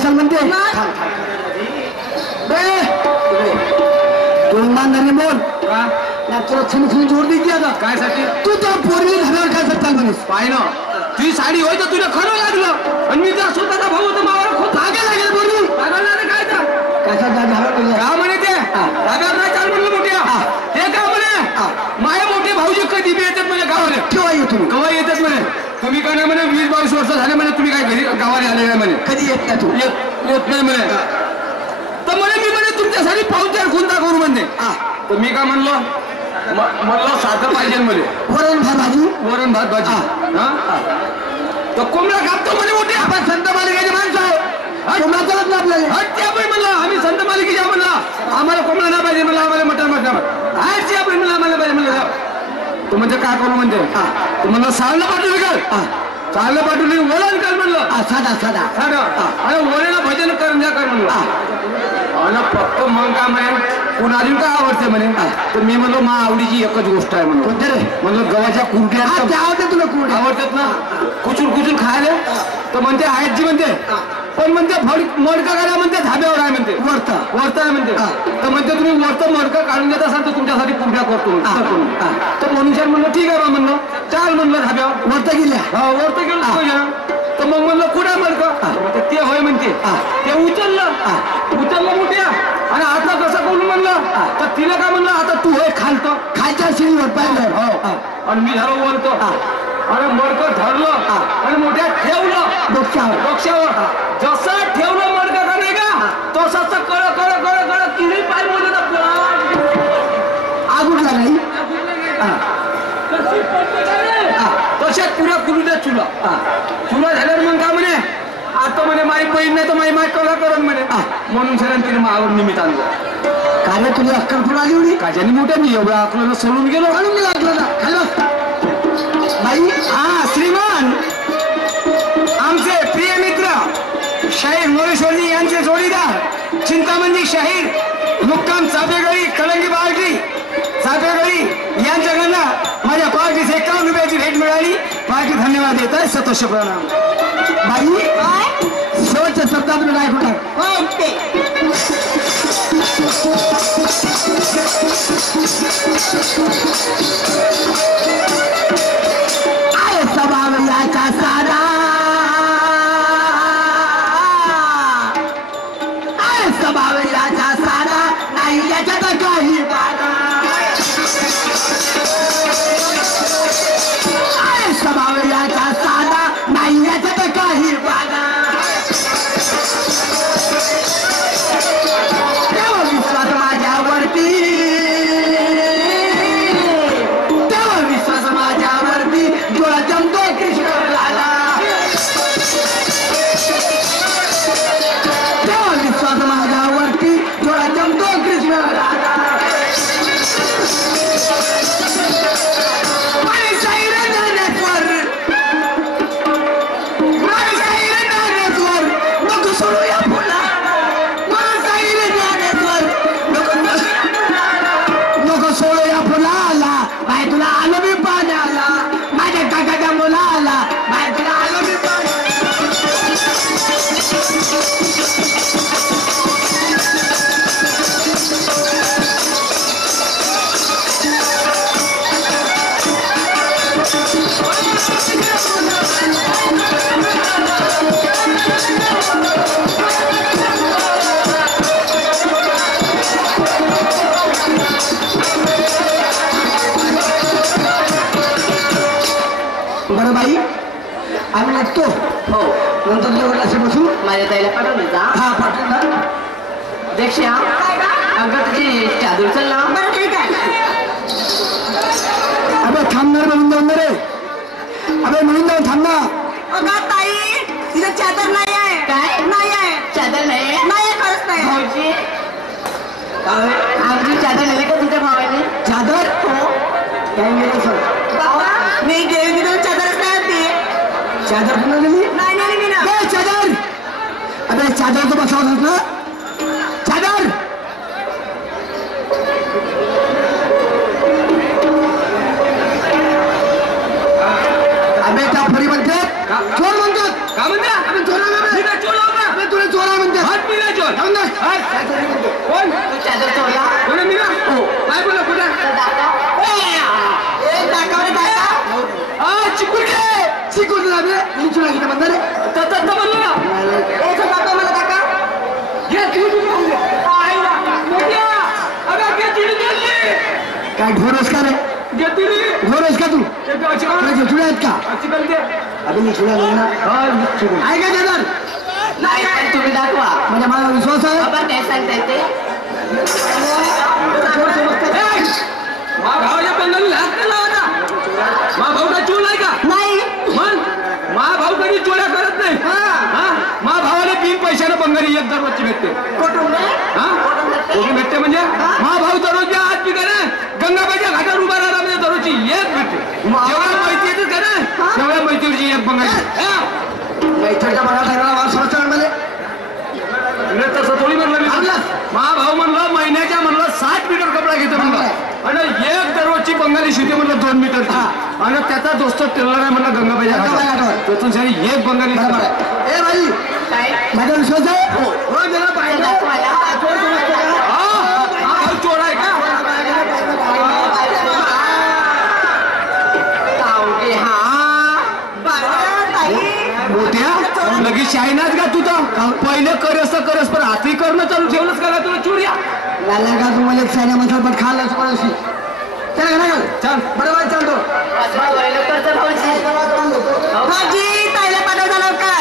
कशाला म्हणते दोनदार बोल तुला छुन जोड देते आता काय साठी तू त्या पोरगी घरावर काय चाल म्हणेस पाहिलं तुझी साडी होय तर तुला खरं लागलं आणि मी जर स्वतःचा भाऊ होतो मावाला खूप जागा लागेल पोरगी काय तर कशा झालं का म्हणे ते धाब्यावर नाही चाल म्हणलं मोठ्या ते का म्हणे माझे मोठे भाऊजी कधी बी येतात म्हणे गावाला केव्हा येतो केव्हा येतात म्हणे तुम्ही काय म्हणे 20-22 वर्ष झाले म्हणे तुम्ही काय घरी गावाला आले नाही म्हणे कधी येत नाही तू येत नाही म्हणे तर म्हणे मी म्हणे तुमच्यासाठी पाहुणचार कोणता करू म्हणते तर मी काय म्हणलं साधं पाहिजे म्हणे वरण भात भाजी तर कोंबडा कापतो म्हणे मोठे आपण संत मालिकेचे माणसं आहे कोंबडा चालत ना आपल्याला हटते आपण म्हणलं आम्ही संत मालिकेच्या म्हणला आम्हाला कोंबडा नाही पाहिजे म्हणलं आम्हाला मटण हटते आपण म्हणलं आम्हाला पाहिजे म्हणलं तो म्हणजे काय करू म्हणते तो म्हणलं साळलं पाठवली कर चाललं पाठवली वरण कर म्हणलं साधा अरे वरेला भजन करून द्या कर म्हणलं आणि फक्त मग काय म्हणे कोण अजून काय आवडते म्हणे तर मी म्हणलो मा आवडीची एकच गोष्ट आहे म्हणलं गव्हाच्या कुरड्या आवडते तुला कुरड्या आवडतात ना कुचून खायला तर म्हणते आहेत जी म्हणते पण म्हणते मडका काढा म्हणते धाब्यावर आहे म्हणते वरता आहे म्हणते तर म्हणते तुम्ही वरतं मडका काढून देत असाल तर तुमच्यासाठी कुरड्या करतो तर म्हणून म्हणलं ठीक आहे बा म्हणलं चाल म्हणलं धाब्यावर वरतं गेलं तर मग म्हणलं कुठे मडका ते होय म्हणते ते उचललं मोठ्या आणि आता कसं करून म्हणलं तर तिला काय म्हणलं आता तू होय खालतो खायच्या शिरीवर पाहिलं हो आणि मी झालो वरतो आणि मडकं धरलं आणि मोठ्या ठेवलं डोक्यावर जसं ठेवलं मडकं का नाही का तसंच कळ किरी पाय मध्ये आगुटला नाही तशाच पुऱ्या कुरुद्या चुला झाल्यावर मग का म्हणे आता म्हणे माई बहीण नाही तर माई कला करून म्हणे म्हणून सगळ्यांनी तिने मावर निमित्त आणलं काय तुला अक्कल फुल आली होती काच्याने मोठ्या मी एवढ्या अकलाला सोडून गेलो बाई श्रीमान आमचे प्रिय मित्र शाहीर मोरेश्वरजी यांचे जोडीदार चिंतामणी शाहीर मुक्काम चापेगळी कलंगी पार्टी चापेगळी यांच्याकडनं माझ्या पार्टीस 51 रुपयाची भेट मिळाली पार्टी धन्यवाद देत आहे सतोष प्रणाम बाई शेवटच्या शब्दात मी नाही सभावयाचा सारा सभावयाचा सारा नाही याच्यात काही सभावयाचा सारा नाही याच्यात काही तेव्हा विश्वास माझ्यावरती डोळा जमतो कृष्ण लाला तेव्हा विश्वास माझ्यावरती डोळा जमतो कृष्ण लाला नको सोडूया फुला नको सोडूया फुलाला बाय तुला आलो मी पाण्याला माझ्या काकाच्या मुलाला बाय तुला आलो मी बरं बाई आम्ही लागतो हो नंतर जेवण असे बसू माझ्या ताईला पाठवलं का हा पाठवला देक्षा अगं तुझी चादर चल ना बरं ठीक आहे अबे थांबणार म्हणून जाऊन रे अबे म्हणून जाऊन थांबना अगं ताई तिथं चादर नाही आहे काय नाही आहे चादर नाही नाही खरंच नाही भाऊजी आमची चादर नेली का तुझ्या भावाने चादर काय गेलं सर बाबा मी गेली तिथं चादरच नाही होती चादर पुन्हा गेली नाही नेली मी ना चादर अबे चादर तो बसवत होत ना चादर अबे त्या फरी म्हणते चोर म्हणतात का म्हणता अबे चोरा तुला चोर तुला चोरा कोण तू चादर चोरला कोणी मी ना काय बोला कुठे तर दाखव चिकून घे चिकून तुला बे इंचू लागली म्हणणार तर म्हणलं ना मला दाखव घे काय घोरस का रे घोरस का तू काय झुचुळे आहेत का अभि निचुळा ना आहे का देणार नाही पण तुम्ही दाखवा म्हणजे मला विश्वास आहे बाबा काय सांगताय ते भावाच्या बंगाली हात नाही लावायचा भाऊ काय चोर आहे का नाही मग भाऊ कधी चोऱ्या करत नाही भावाला 3 पैशाने बंगाली 1 दररोजची भेटते कुठून भेटते म्हणजे भाऊ दररोज आज बी का गंगाबाईच्या घाटावर उभा राहिला म्हणजे दररोजची 1 भेटते जेवढ्या माहिती येते का ना तेवढ्या माहितीवरची 1 बंगाली मैत्रीच्या बघा ठरला स्वस्त मध्ये तसं थोडी म्हणलं मी भाऊ म्हणलं महिन्याच्या म्हणलं 60 मीटर कपडा घेतो म्हणलं आणि 1 दररोजची बंगाली शिवते म्हणलं 2 मीटरची आणि त्याचा दोस्त टेलर आहे म्हणलं गंगाबाईच्या घाटावर त्यातून सारी 1 बंगाली ए भाई काय माझा विश्वास आहे हो त्याला तर पाहिजे दाखवायला भाऊ चोर आहे का तावडे मोठ्या लगेच शाईनाच का तू तर पहिले करस पण हाती करणं चालू ठेवलंच का तुला चोऱ्या लाला का तू मला साड्या मसाला पण खाल्ला कोणाशी चला घरा चल बरोबर चालतो भाजी ताईला पाठव झाला का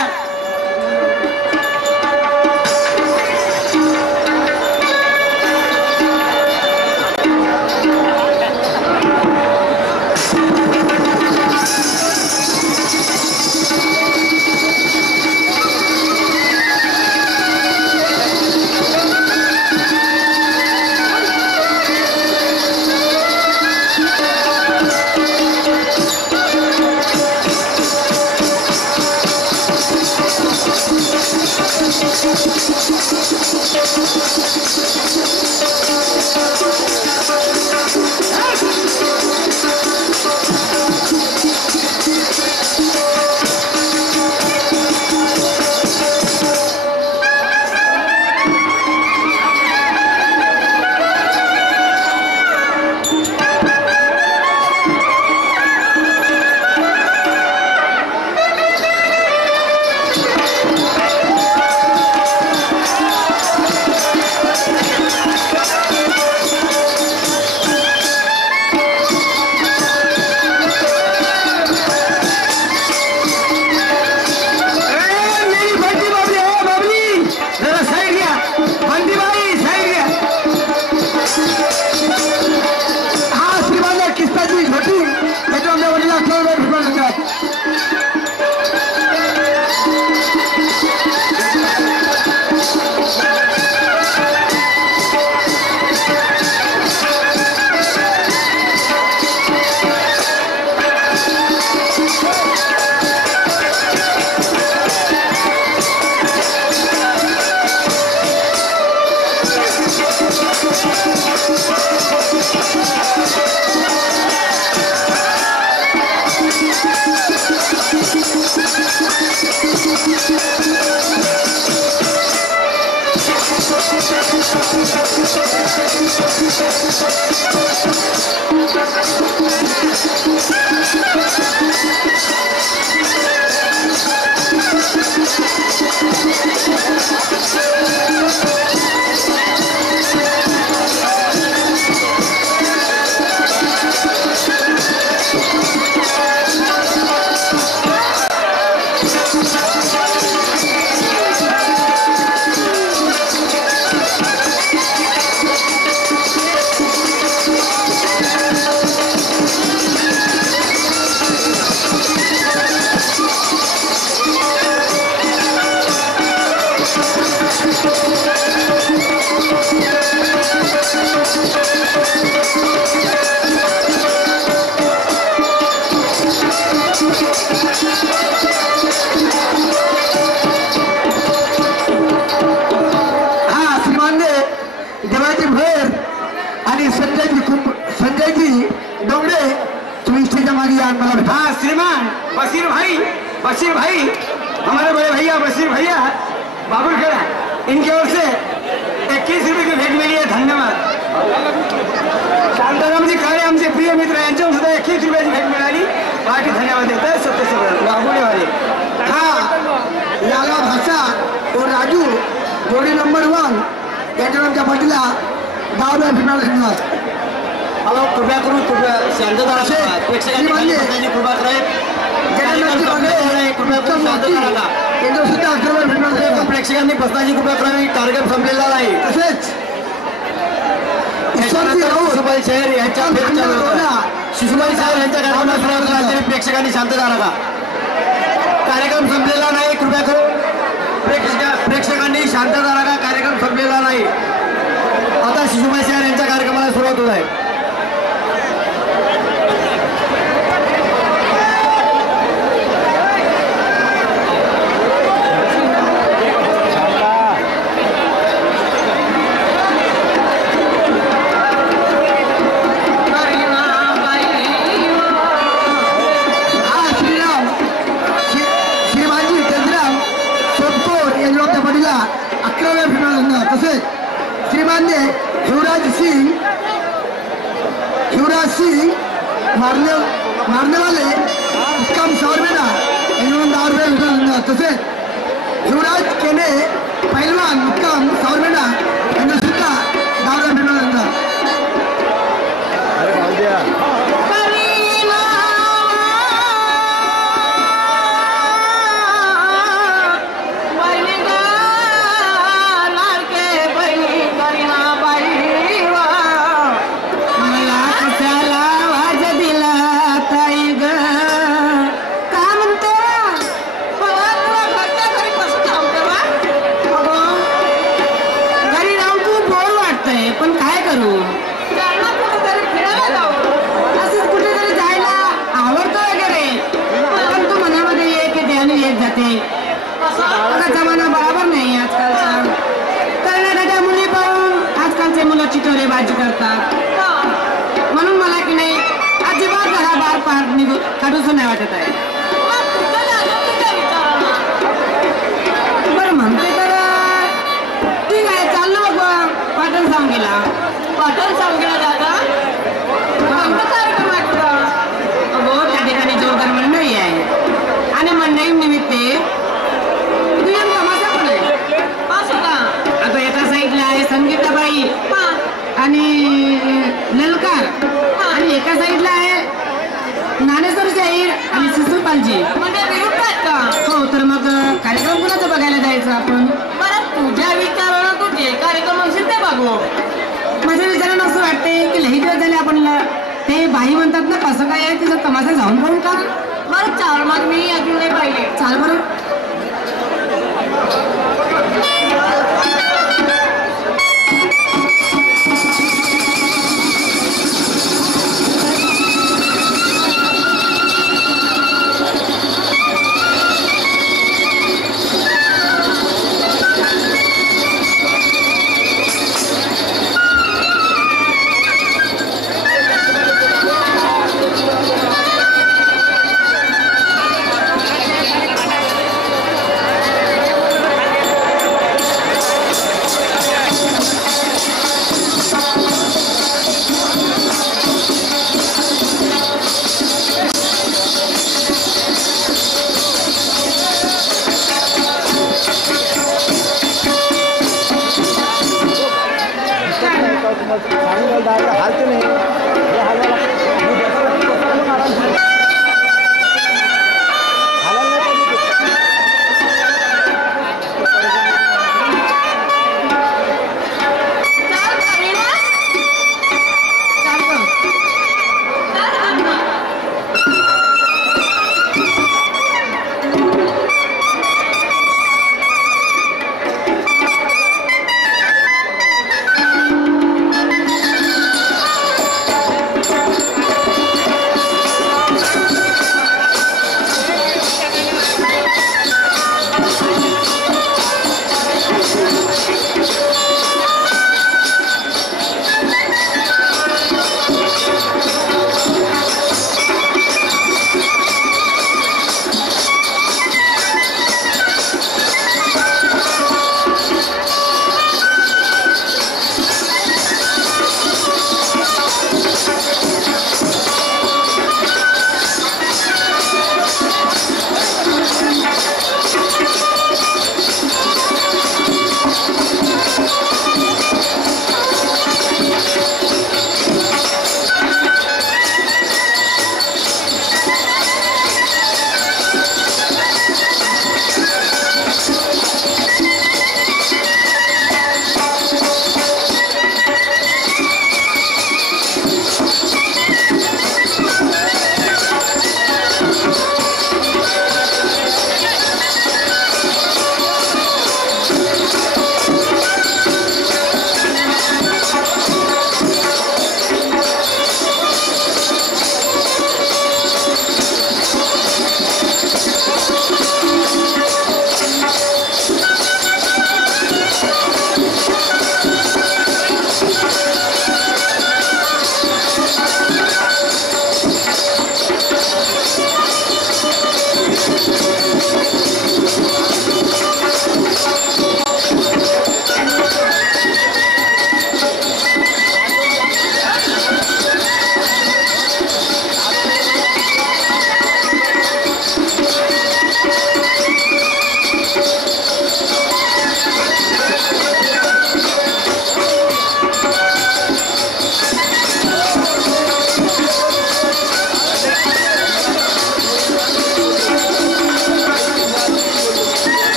बशीर भाई, हमारे बड़े भैया बशीर भैया बाबुल खेड़ा, इनकी ओर से 120 रुपयाची भेट मिळाली. बाकी धन्यवाद देत सत्य वाघोडे वाले. हा याला भाषा तो राजू जोडी नंबर 1 त्याच्यानंतर पाटीला 10 रुपये फिरणार धन्यवाद. हॅलो कृपया करून कृपया शांतता प्रेक्षकांनी कृपा केंद्र सुद्धा 18 रुपये फिरणार. प्रेक्षकांनी बसण्याची कृपया करावी. कार्यक्रम संपलेला नाही. तसेच शिशुबाई शहर यांच्या शिशुबाई शहर यांच्या कार्यक्रमात प्रेक्षकांनी शांतता राखा. कार्यक्रम संपलेला नाही. कृपया करून प्रेक्षकांनी शांतता राखा. कार्यक्रम संपलेला नाही. आता शिशुबाई शहर यांच्या कार्यक्रमाला सुरुवात होत आहे. तसेच श्रीमान्य शिवराज सिंग मारनेवाले काम 100 रुपये ना 10 रुपये. तसेच शिवराज केने पैलवान मुक्काम 100 रुपये ना सुद्धा 10 रुपये. जमाना बराबर नाही आजकालचा. कर्नाटकाच्या मुली पाहून आजकालचे मुलं चिटोरे बाजी करतात. म्हणून मला की नाही अजिबात घराबाहेर काढूच नाही वाटत आहे. बरं म्हणते तर ठीक आहे चाललो बघ पाटण सांगेला. पाटण सांगेला दादा कार्यक्रम आहे तुझा. अगो त्या ठिकाणी जोरदार मंडळी आहे आणि मंडळी निमित्त आता एका साईडला आहे संगीताबाई आणि ललकार आणि एका साईडला आहे ज्ञानेश्वर जाहीर आणि शिशुपालजी. हो तर मग कार्यक्रम कुणाचा बघायला जायचं आपण. तुझ्या विचारानं कुठे कार्यक्रम असेल ते बघू. माझ्या विचारानं असं वाटते की लई दिवस झाले आपण ते बाई म्हणतात ना कसं काय आहे तिचा तमाशा जाऊन पाहून का. बरं चाल मग मी अजून नाही पाहिले. चाल बरं. हालते नाही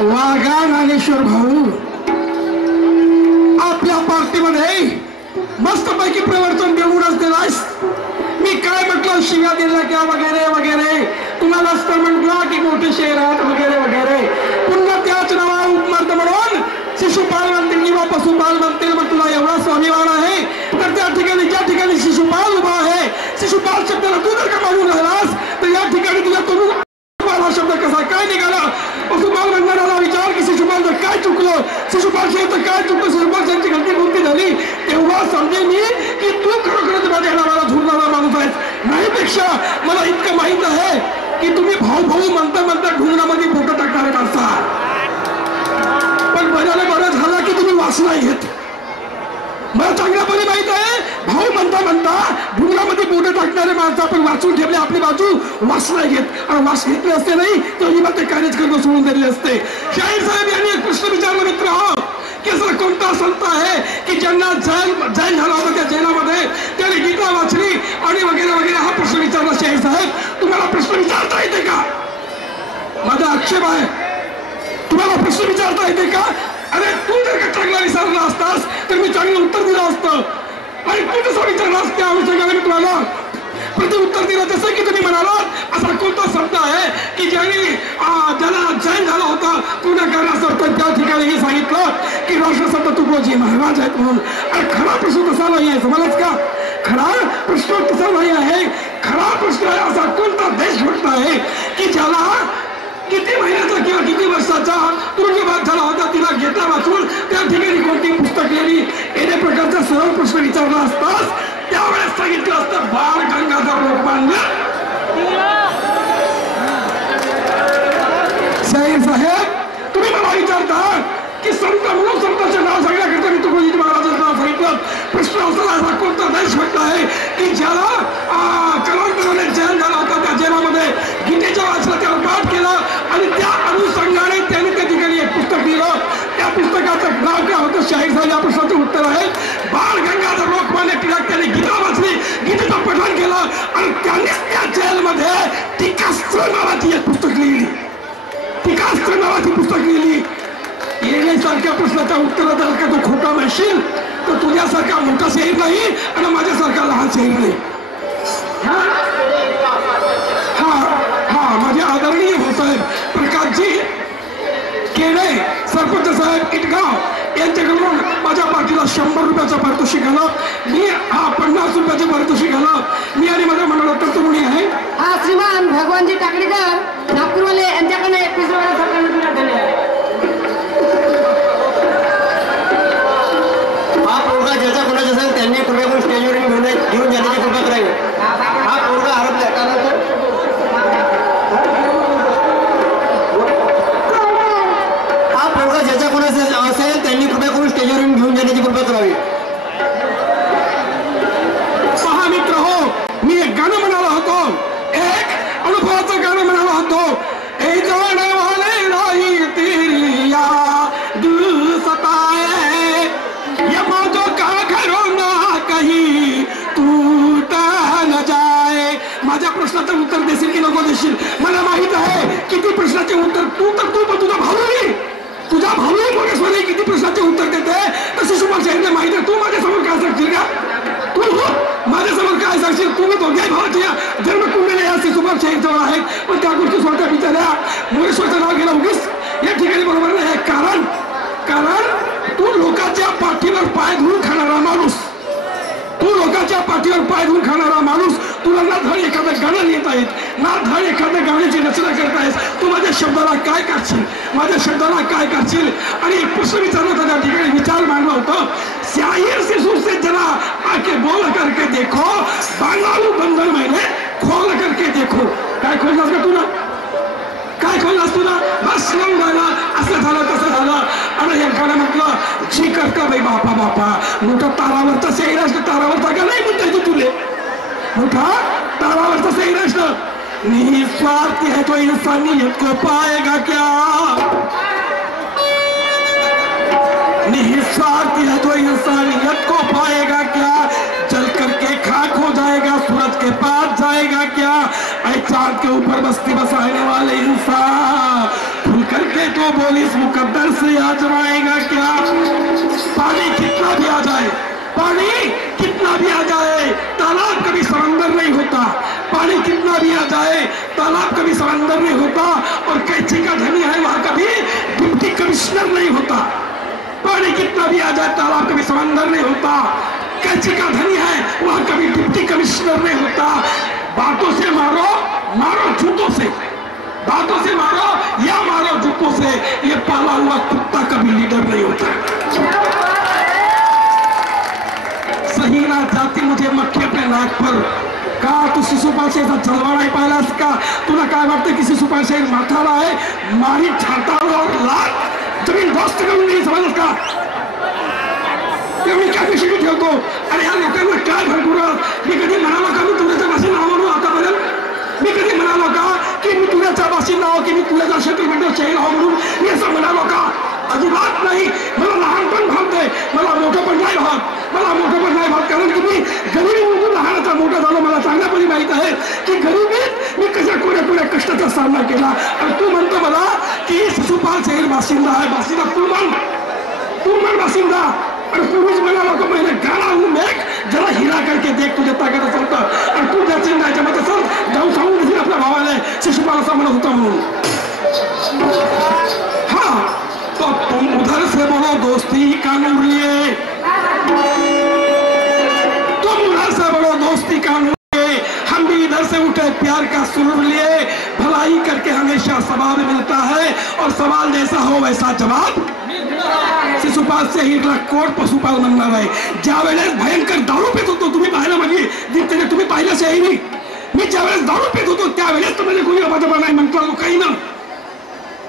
वाघा ज्ञानेश्वर भाऊ, आपल्या पार्टीमध्ये मस्तपैकी प्रवर्तन देऊनच दिलास. मी काय म्हटलं, शिव्या दिल्या क्या वगैरे वगैरे, तुम्हालाच तर म्हटलं की मोठे शहरात वगैरे वगैरे. पुन्हा त्याच नावा उपमर्द म्हणून शिशुपाल म्हणतील, निवापासून बाल म्हणतील. मग तुला एवढा स्वाभिमान आहे तर त्या ठिकाणी ज्या ठिकाणी शिशुपाल उभा आहे, शिशुपाल शब्दाला तू जर का मानून राहिलास तर या ठिकाणी तुझ्या तरुण हा शब्द कसा काय निघाला. शिशुपाल म्हणणारा विचार की शिशुपाल जर काय चुकलं, शिशुपाल तर काय चुकलं, शिशुपाल यांची गलती कोणती झाली, तेव्हा समजेल मी की तू खरोखरच माझ्या नावाला झुरणारा माणूस आहेस. नाहीपेक्षा मला इतकं माहित आहे की तुम्ही भाऊ भाऊ म्हणता म्हणता ढुंगणामध्ये बोटं टाकणारे माणसा. पण बरं झालं की तुम्ही वास नाही घेत. मला चांगल्यापणे माहित आहे, भाऊ म्हणता म्हणता ढुंगणामध्ये बोटं टाकणारे माणसं आपण वाचून ठेवले आपली बाजू, वास नाही घेत. आणि वास घेतले असते नाही तर मी ते कार्यच करणं सोडून दिले असते. शाहीर साहेब यांनी एक प्रश्न विचारला मित्र की असं कोणता संत आहे की ज्यांना जैन झाला होता, त्या जैनामध्ये त्याने गीता वाचली आणि वगैरे वगैरे. हा प्रश्न विचारला शाहीर साहेब, तुम्हाला प्रश्न विचारता येते का? माझा आक्षेप आहे, तुम्हाला प्रश्न विचारता येते का? अरे तू जर का चांगला विचारला असतास तर मी चांगलं उत्तर दिलं असतं. आणि तू जसं विचारलास त्या अनुषंगाने मी तुम्हाला प्रत्युत्तर दिलं. जसं की तुम्ही म्हणालात असा कोणता शब्द आहे की ज्याला जैन झाला होता पूर्ण करण्यासाठी त्या ठिकाणी हे सांगितलं की राष्ट्रसंत तुकोजी महाराज आहेत म्हणून. अरे खरा प्रश्न तसा नाही आहे, समजलाच का? खरा प्रश्न तसा नाही आहे. खरा प्रश्न आहे असा कोणता देशभक्त आहे की ज्याला किती महिन्याचा किंवा किती वर्षाचा तुरुंगवास झाला होता, तिला घेतला वाचून त्या ठिकाणी कोणती पुस्तक लिहिली, येणे प्रकारचा सरळ प्रश्न विचारला असतास त्यावेळेस सांगितलं असतं बाळ गंगाधर लोकमान्य. शाहीर साहेब, तुम्ही मला विचारता की संत म्हणून संतांचे नाव सांगण्याकरिता मी तुकोजी महाराजांचं नाव सांगितलं. प्रश्न असा कोणता देशभक्त आहे की ज्याला कलांतराने जैन झाला होता, त्या जैनामध्ये गीतेच्या वाचला त्यावर पाठ केला आणि त्या अनुषंगाने त्याने त्या ठिकाणी एक पुस्तक लिहिलं. त्या पुस्तकाचं नाव काय होतं? शाहीर साहेब, या प्रश्नाचं उत्तर आहे बाळ गंगाधर लोकमान्य टिळक. त्याने गीता वाचली, गीतेचं पठण केलं आणि त्यानेच त्या जेलमध्ये टीकास्त्र नावाची एक पुस्तक लिहिली. टीकास्त्र नावाची पुस्तक लिहिली. येण्यासारख्या प्रश्नाच्या उत्तरात जर का तू खोटा म्हणशील तर तुझ्यासारखा मोठा शाहीर नाही आणि माझ्यासारखा लहान शाहीर नाही. माझे आदरणीय भाऊसाहेब प्रकाशजी केडे, सरपंच साहेब इटगाव यांच्याकडून माझ्या पार्टीला 100 रुपयाचं पारितोषिक आलं. मी 50 रुपयाचं पारितोषिक आलं. मी आणि माझ्या मंडळात तरुणी आहे. हा श्रीमान भगवानजी टाकडेकर नागपूरवाले यांच्याकडे 21 रुपये सरकारने दिला दिले. हा पोरगा ज्याचा कोणाचा असेल त्यांनी कृपया स्टेजवर घेऊन जाण्याची कृपा करावी. हा पोरगा हरपला ज्याच्या कोणाचा असेल त्यांनी कृपया करून स्टेजवरून घेऊन जाण्याची कृपा करावी. पहा मित्र हो, मी एक गाणं म्हणाला होतो, एक अनुभवाचं गाणं म्हणाला होतो. ए जाने वाले राही तेरी याद सताए, ये मौजों का घरों कहीं टूट न जाए. माझ्या प्रश्नाचं उत्तर देशील की नको देशील मला माहित आहे. किती प्रश्नाचे उत्तर तू पण तुझा भाऊ तुझ्या भाऊही मोठेश्वरी किती प्रश्नाचे उत्तर देते तसे शिशुपाल शाहीरने माहिती आहे. तू माझ्यासमोर काय सांगशील का? तू माझ्यासमोर काय सांगशील? तुम्ही दोघ्याही भावाच्या जन्मकुंडले या शिशुपाल शाहीरजवळ आहेत. पण त्या गोष्टी सोडत्या बिचाऱ्या मोरेश्वरचं नाव गेलं उगीच या ठिकाणी बरोबर नाही. कारण तू लोकांच्या पाठीवर पाय धुवून खाणारा माणूस, तू लोकांच्या पाठीवर पाय धुवून खाणारा माणूस, तुला ना धड एखादं गाणं लिहित आहेत, ना धड एखाद्या गाण्याची रचना करतायस. तू माझ्या शब्दाला काय करशील? माझ्या शब्दाला काय करशील? आणि एक प्रश्न विचारला होता, त्या ठिकाणी विचार मांडला होता, शाहीर शिशु से जरा आके बोल करके देखो, बांगालू बंधन मैंने खोल करके देखो. काय खोललास का तुला? काय खोललास तुला? बस लावून राहिला, असं झालं तसं झालं. आणि या गाणं म्हटलं जी करता बाई बापा बापा, मोठा तारावरचा शाहीर असतो. तारावरचा का नाही म्हणताय तुले? मोठा तारावरचा शाहीर असतो. निस्वार्थ है तो इंसानियत को पाएगा क्या, निस्वार्थ है तो इंसानियत को पाएगा क्या, जल करके खाक हो जाएगा सूरज के पास जाएगा क्या. चांद के ऊपर बस्ती बसाने वाले इंसान खुल करके तो बोल इस मुकद्दर से आजमाएगा क्या? पानी कितना भी आ जाए, पानी कितना भी आ जाए, तालाब कभी समंदर नहीं होता। पानी कितना भी आ जाए, तालाब कभी समंदर नहीं होता। और कैची का धनी है वहां कभी डिप्टी कमिश्नर नहीं होता। पानी कितना भी आ जाए, तालाब कभी समंदर नहीं होता। कैची का धनी है वहां कभी डिप्टी कमिश्नर नहीं होता। बातों से मारो, मारो जूतों से, बातों से मारो या मारो जूतों से। ये पाला हुआ कुत्ता कभी लीडर नहीं होता। सही ना जाती मुझे मक्खी अपने नाक पर का तू शिशुपाल से जलवा नाही पाहिलास का? तुला काय वाटतं की शिशुपाल शेर माथाला आहे, मारी छातावर लाट जमीन ध्वस्त करून नाही, समजलं का? मी काय कशी ठेवतो आणि ह्या लोकांना काय भरपूरत? मी कधी म्हणालो का मी तुझ्याच्या भाषेत नाव म्हणू आतापर्यंत? मी कधी म्हणालो का की मी तुझ्याच्या भाषेत नाव, की मी तुझ्या क्षेत्रमध्ये शहीर हो म्हणून मी असं म्हणालो का? अजिबात नाही. मला लहानपण भावतंय, मला मोठं पण नाही भावत, मला मोठं पण नाही भावत. कारण की मी गरिबीमधून लहानाचा मोठा झालो. मला चांगल्यापणे माहित आहे की गरिबीत मी कशा कोण्या कष्टाचा सामना केला. आणि तू म्हणतो मला की शिशुपाल शहीर बासिंदा आहे. बासिंदा तू म्हण बासिंदा. और पुरुष बना लोग मैंने गाना हूँ मैं जरा हिला करके देख तुझे ताकत असेल तर. आणि तू त्या चिंताच्या मत असेल जाऊन सांगून घेशील आपल्या भावाने शिशुपाल असा म्हणत होता म्हणून. हाँ तो तुम उधर से बोलो दोस्ती कानून लिए, तुम उधर से बोलो दोस्ती कानून लिए, हम भी इधर से उठे प्यार का सुरूर लिए. भलाई करके हमेशा सवाल मिलता है और सवाल जैसा हो वैसा जवाब. शिशुपाल शहीरला कोण पशुपाल म्हणणार आहे. ज्या वेळेस भयंकर दारू पित होतो, तुम्ही पाहिलं म्हणजे तुम्ही पाहिलं शहीरी, मी ज्यावेळेस दारू पित होतो त्यावेळेस तर म्हणजे कोणी अबाजबा नाही म्हटलं काही ना.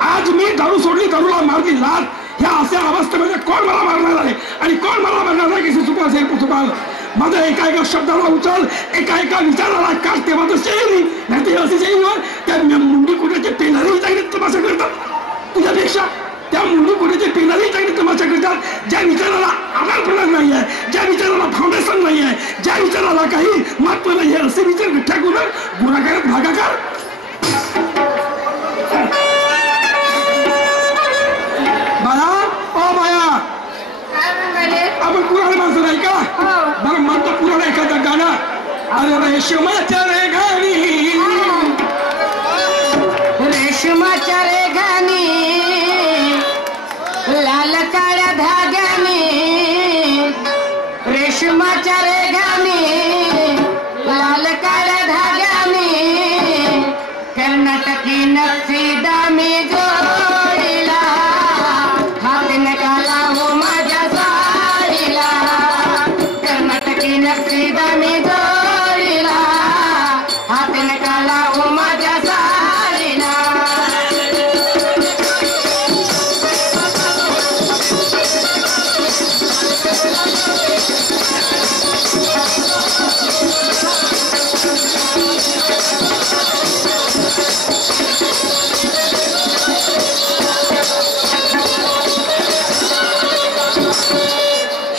आज मी दारू सोडली, दारूला मारली लाट. ह्या अशा अवस्थेमध्ये कोण मला मारणार आहे आणि कोण मला म्हणणार आहे की शिशुपाल शहीर पशुपाल. माझ्या एका शब्दाला उचल, एका विचाराला काढ, तेव्हा तर शहीरी नाही तर असे शहीर त्या मुंडी कुठे पेनारी चांगली तमाशा करतात तुझ्यापेक्षा. त्या मुंडी कुठे पेनारी चांगली तमाशा करतात. ज्या विचाराला आधारपण नाही आहे, ज्या विचाराला फाउंडेशन नाही आहे, ज्या विचाराला काही महत्व नाही आहे, असे विचार गठ्ठ्या करून गुन्हागारात भागाकार. बाया ओ बाया, आपण पुराणे माणसं नाही का? बरं म्हणतो पुराण एखादं गाणं. अरे रेशमाच्या रे घाणी, रेशमाच्या रे घाणी, लाल काळ्या धाग्याने, रेशमाच्या रे घाणी, लाल काळ्या धाग्याने, कर्नाटकी नक्षीदा मी जोडीला, हात नकाला हो माझ्या साडीला, कर्नाटकी नक्षीदा मी जोडीला, हात नकाला हो माझ्या साडीला.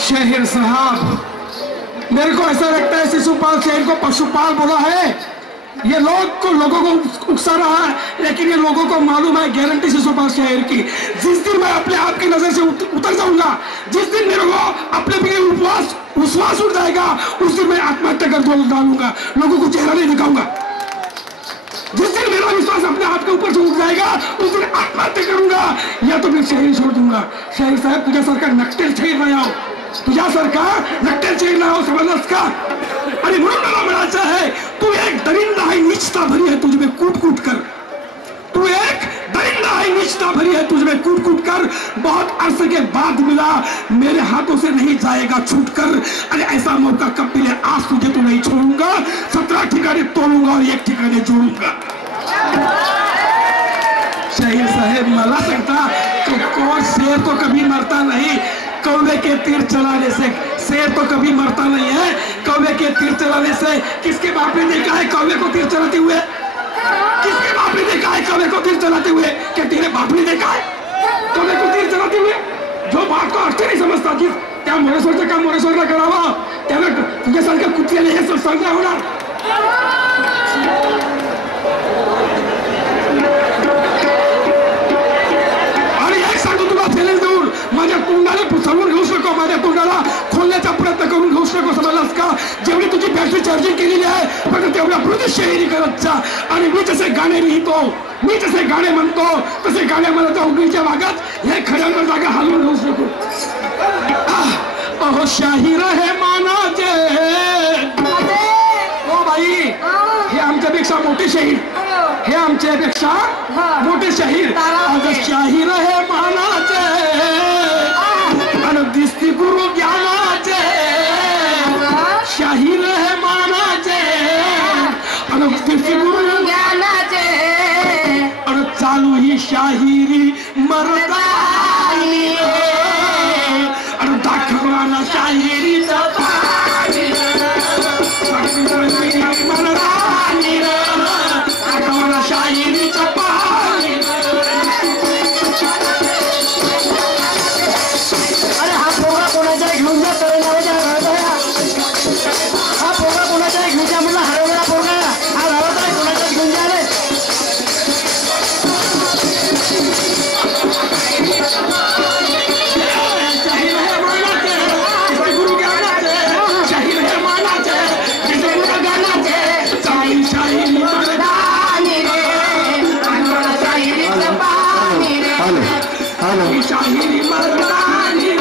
शहीर साहब, मेरे को ऐसा लगता है शिशुपाल शहीर को पशुपाल बोला है. ये लोगों को उकसा रहा है, लेकिन ये लोगों को मालूम है गारंटी शिशुपाल शहीर की. जिस दिन मैं अपने आप की नजर से उतर जाऊंगा, जिस दिन मेरे को अपने पे विश्वास उठ जाएगा, उस दिन मैं आत्महत्या कर डालूंगा, लोगों को चेहरा नहीं दिखाऊंगा. जिस दिन मेरा विश्वास अपने आप के ऊपर से उठ जाएगा, उस दिन आत्महत्या करूंगा या तो फिर शहीर छोड़ दूंगा. शहीर साहब, तुझ्यासारखा नकटेल शहीर नाही आहो, तुझ्यासारखा नकटेल शहीर नाही आहो, समजलंस का? आणि म्हणून मला म्हणायचं आहे, तू एक दरिंदा है, नीचता भरी है तुझ में कूट कूट कर. तू एक दरिंदा है, नीचता भरी है तुझ में कूट कूट कर. बहुत अरसे के बाद मिला, मेरे हाथों से नहीं जाएगा छूट कर. अरे ऐसा मौका कब मिले, आज तुझे तो नहीं छोड़ूंगा. 17 ठिकाने तोड़ूंगा और 1 ठिकाने जोड़ूंगा. शहीर साहेब, मला सांगता तो कौन शेर तो कभी मरता नहीं. कौवे के तीर चलाने से शेर तो कभी मरता नहीं है. कौवे के तीर चलाने से किसके बाप ने देखा है कौवे को तीर चलाते हुए? किसके बाप ने देखा है कौवे को तीर चलाते हुए? क्या तेरे बाप ने देखा है कौवे को तीर चलाते हुए? जो बाप को अर्थ नहीं समजता, जिस त्या मोरेश्वरचं काम मोरेश्वरला करावं, त्याला तुझ्यासारख्या कुत्र्याने हे सांगता होणार. नको समजलास का? जेवढी तुझी बॅटरी चार्जिंग केलेली आहे पण तेवढ्या मृत शाहिरी करत जा. आणि मी जसे गाणे लिहितो, मी जसे गाणे म्हणतो तसे गाणे म्हणत उघडीच्या भागात हे खड्यांवर जागा हलवून होऊच नको. अहो शाहीर हे मानाचे, ओ बाई हे आमच्यापेक्षा मोठे शाहीर, हे आमच्यापेक्षा मोठे शाहीर. अगं शाहीर हे मानाचे आणि दिसती गुरु ज्ञानाचे. शाहीर हे मानाचे आणि दिसती गुरु ज्ञानाचे आणि चालू ही शाहिरी मर्दानी आणि दाखवाना शाहिरीचा पाणी मर्दानी दाखवाना शाहिरीचा पाणी. अरे हा पोगा कोणाच्या घेऊन जा तर नावाच्या हरवता. हा पोगा कोणाच्या घेऊन जा म्हणलं हरवलेला पोगा हा हरवता आहे कोणाच्या घेऊन जा रे. शाहीर हे मानाचे दिसते गुरु ज्ञानाचे. शाहीर हे मानाचे दिसते गुरु ज्ञानाचे. चाली शाहिरी मर्दानी शाहिरीचं पाणी रे, शाहिरी मर्दानी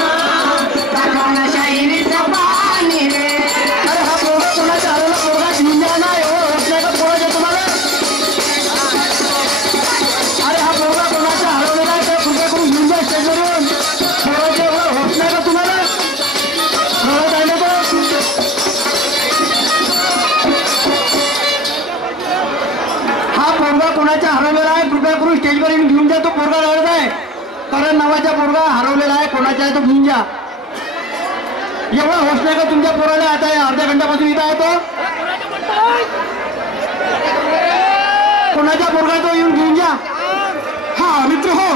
दाखवणं शाहिरीचं पाणी रे. अरे हा पोगा कोणाच्या हरवला पोगा घेऊन जा ना. एवढं होत नाही का पोगाचे तुम्हाला? अरे हा पोगा कोणाचा हरवलेला आहे तर कृपया करून घेऊन जा स्टेजवरून. पोगाचे एवढं होत नाही का तुम्हाला? हरवत आहे ना तो. हा पोरगा कोणाचा हरवलेला आहे कृपया करून स्टेजवर येऊन घेऊन जा. तो पोरगा रडत आहे. करण नावाचा पोरगा हरवलेला आहे कोणाचा आहे तो घेऊन जा. एवढा होत नाही का तुमच्या पोराला? आता अर्ध्या घंट्यापासून इथं आहे तो. कोणाचा पोरगा तो येऊन घेऊन जा. हा मित्र हो,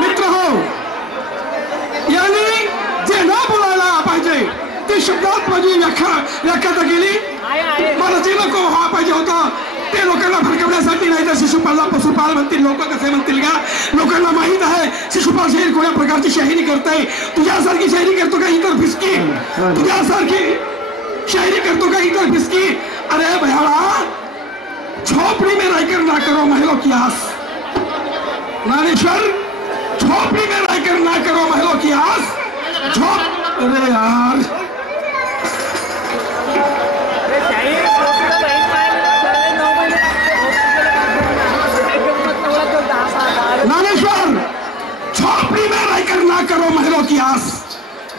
मित्र हो, याने जे न बोलायला पाहिजे ते शब्दात माझी व्याख्या तर केली. मला जे नको व्हायला पाहिजे होतं ते लोकांना भडकवण्यासाठी, नाही तर शिशुपालला पशुपाल म्हणतील लोक. कसे म्हणतील का? लोकांना माहित आहे शिशुपाल शाहीर कोण्या प्रकारची शाहिरी करताय. तुझ्यासारखी शाहिरी करतो का इतर फिसकी? तुझ्यासारखी शायरी करतो का इतर फिसकी? अरे भयाला झोपड़ी में रहकर ना करो महलों की आस. नानेश्वर झोपड़ी में रहकर ना करो महलों की आस. झोप अरे यार नानेश्वर झोपड़ी में रहकर ना करो महलों की आस.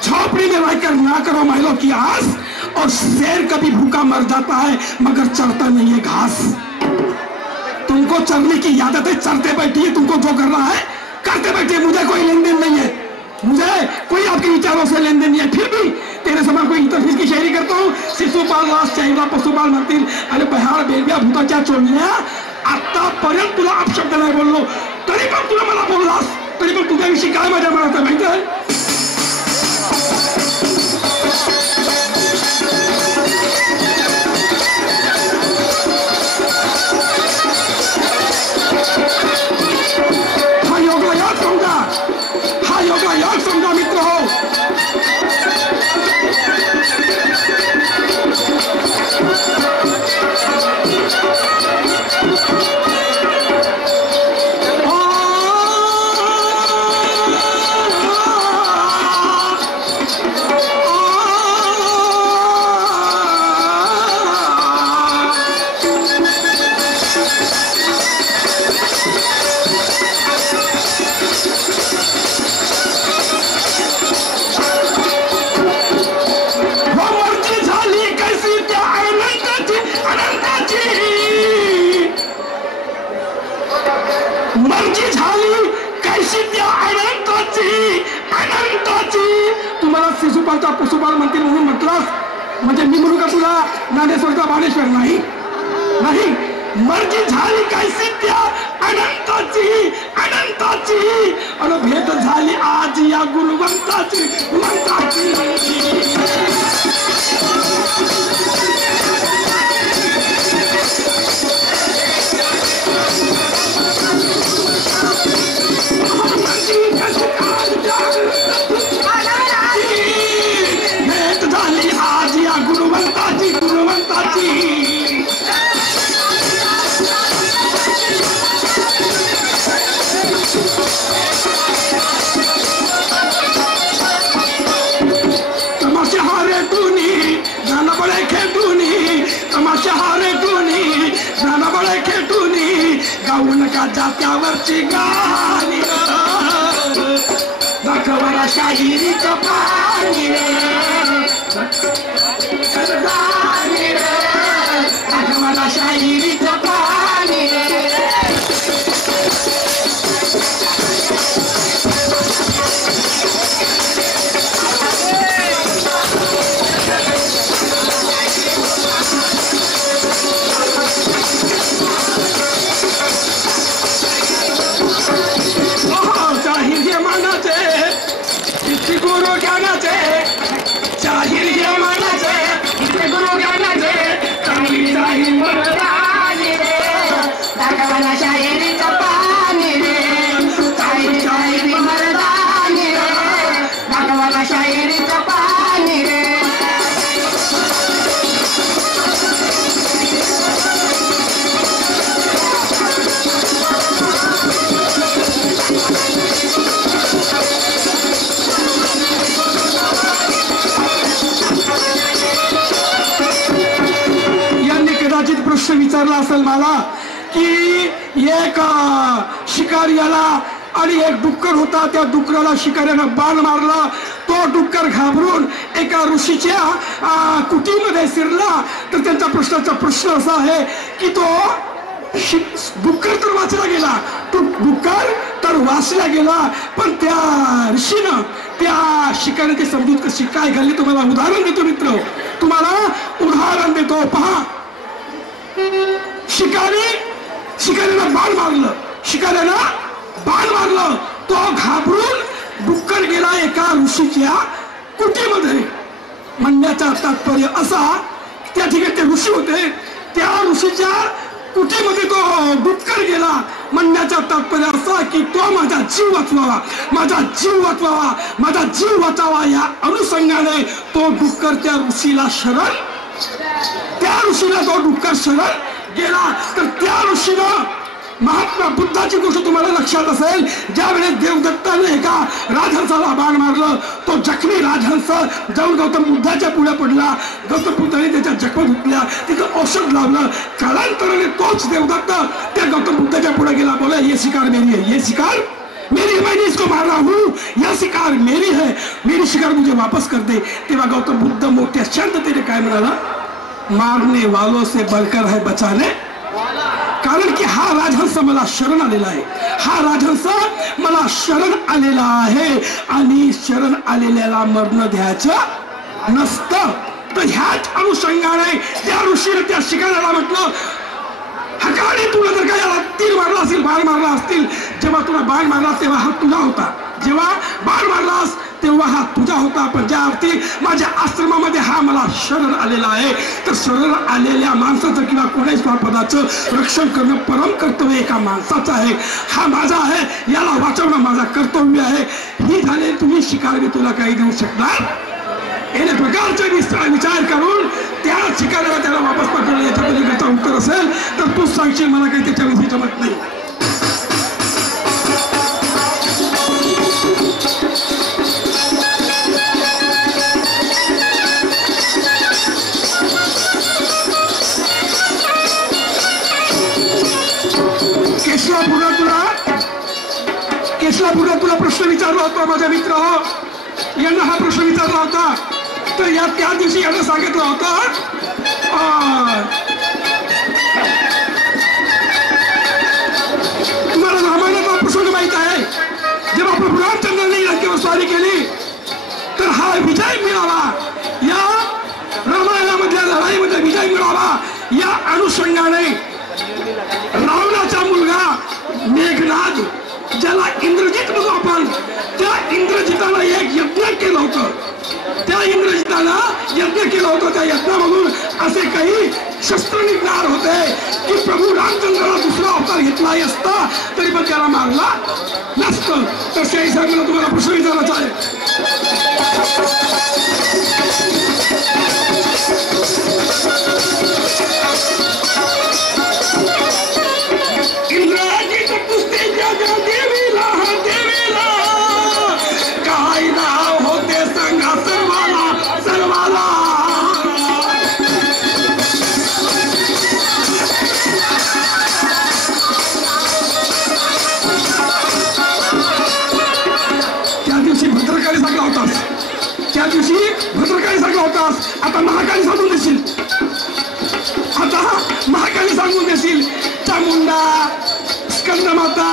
झोपड़ी में रहकर ना करो महलों की आस. और शेर कभी भूखा मर जाता है मगर चरता नहीं है घास. तुमको चरने की आदत है, चरते बैठी है. तुमको जो करना है करते बैठिए. मुझे कोई लेन देन नहीं है, मुझे कोई आपके विचारों से लेन देन नहीं है. फिर भी तेरे समोर कोई इंटरफेस की शायरी करतो. शिशुपाल रास शाहीरा पशुपाल म्हणतील आणि बहार बेलब्या भूताच्या चोळल्या. आतापर्यंत तुला अपशब्द नाही बोललो तरी पण तुला मला बोललास तरी पण तुझ्याविषयी काय माझ्या मनात आहे माहिती आहे? हा योगायोग समजा, हा योगायोग समजा मित्र हो. मर्जी झाली कैशी त्या अनंताची, अनंताची. तुम्हाला शिशुपालचा पशुपाल म्हणतील म्हणून म्हटलंस म्हणजे मी म्हणू का तुला ज्ञानेश्वरचा बाणेश्वर? नाही नाही. मर्जी झाली कैसी त्या अनंताची, अनंताची. आणि भेट झाली आज या गुरुवंताची, गुरुवंताची. भेटून गाऊ नका जात्यावरची गाणी दाखवला शाहिरीचं पाणी दाखवला शाहिरीचं पाणी गुरु ज्ञानाचे जाहीर हे मानाचे इथे गुरु ज्ञानाचे चांगली जाहीर मरदानी रे दाखवाला शाहिरीचं पाणी रे चांगली जाहीर मरदानी रे दाखवाला शाहिरीचं पाणी रे प्रश्न विचारला असेल मला की एक शिकारी आला आणि एक डुक्कर होता त्या डुकराला शिकाऱ्यानं बाण मारला तो डुक्कर घाबरून एका ऋषीच्या कुटीमध्ये शिरला तर त्यांच्या प्रश्नाचा प्रश्न असा आहे की तो डुक्कर तर वाचला गेला तो डुक्कर तर वाचला गेला पण त्या ऋषीनं त्या शिकाऱ्याची समजूत कशी काय घालली तुम्हाला उदाहरण देतो मित्र तुम्हाला उदाहरण देतो पहा शिकाऱ्याला बाण मारलं तो घाबरून डुक्कर गेला एका ऋषीच्या कुटीमध्ये म्हणण्याचा तात्पर्य असा त्या ठिकाणी ते ऋषी होते त्या ऋषीच्या कुटीमध्ये तो डुक्कर गेला म्हणण्याचा तात्पर्य असा की तो माझा जीव वाचवावा या अनुषंगाने तो डुक्कर त्या ऋषीला तो डुक्कर शरण गेला तर त्या ऋषीनं महात्मा बुद्धाची गोष्ट तुम्हाला लक्षात असेल ज्यावेळेस देवदत्ताने एका राजहंसाला बाण मारलं तो जखमी राजहंस जाऊन गौतम बुद्धाच्या पुढे पडला गौतम बुद्धाने त्याच्या जखमा धुतल्या तिथं औषध लावलं कालांतराने तोच देवदत्त त्या गौतम बुद्धाच्या पुढे गेला बोला ये शिकार मेरी है ये शिकार मेरी मैंने इसको मारा हूं यह शिकार मेरी है मेरी शिकार मुझे वापस कर दे तेव्हा गौतम बुद्ध मोठ्या शांततेने काय म्हणाला मारने वालों से बढ़कर है बचाने कारण की हा राजहंस मला शरण आलेला आहे हा राजहंस मला शरण आलेला आहे आणि शरण आलेल्याला मरण द्यायचं नसतं तर ह्याच अनुषंगाने त्या ऋषीने त्या शिकाऱ्याला म्हटलं हकाने तुला जर काय याला तीर मारला असेल बाण मारला असतील जेव्हा तुला बाण मारला तेव्हा हा तुझा होता जेव्हा बाण मारलास तेव्हा हा तुझा होता पण ज्या अर्थी माझ्या आश्रमामध्ये हा मला शरण आलेला आहे तर शरण आलेल्या माणसाचं किंवा कोणाही स्वापदाचं रक्षण करणं परम कर्तव्य एका माणसाचं आहे हा माझा आहे याला वाचवणं माझा कर्तव्य आहे ही झाले तुम्ही शिकार मी तुला काही देऊ शकणार या प्रकारचे विचार करून त्या शिकाऱ्याला त्याला वापस पकडलं याच्या पलीकडचं उत्तर असेल तर तूच सांगशील मला काही त्याच्याविषयी जमत नाही केशलापूरला तुला प्रश्न विचारला होता माझ्या मित्र यांना हा प्रश्न विचारला होता तर या त्या दिवशी यांना सांगितलं होतं तुम्हाला रामायणाचा प्रसंग माहित आहे जेव्हा प्रभू रामचंद्रांनी लंकेवर स्वारी केली तर हा विजय मिळाला या रामायणामधल्या लढाईमध्ये विजय मिळाला या अनुषंगाने रावणाचा मुलगा मेघनाद ज्याला इंद्रजित म्हणतो आपण त्या इंद्रजिताला एक यज्ञ केलं होतं त्या इंद्रजिताला यज्ञ केलं होतं त्या यज्ञामधून असे काही शस्त्र निघणार होते की प्रभू रामचंद्राला दुसरा अवतार घेतला असता तरी पण त्याला मारला नसतं तर त्या हिशोबाने तुम्हाला प्रश्न विचारायचा आहे बस आता महाकाली सांगून देशील, आता महाकाली सांगून देशील. चामुंडा, स्कंदमाता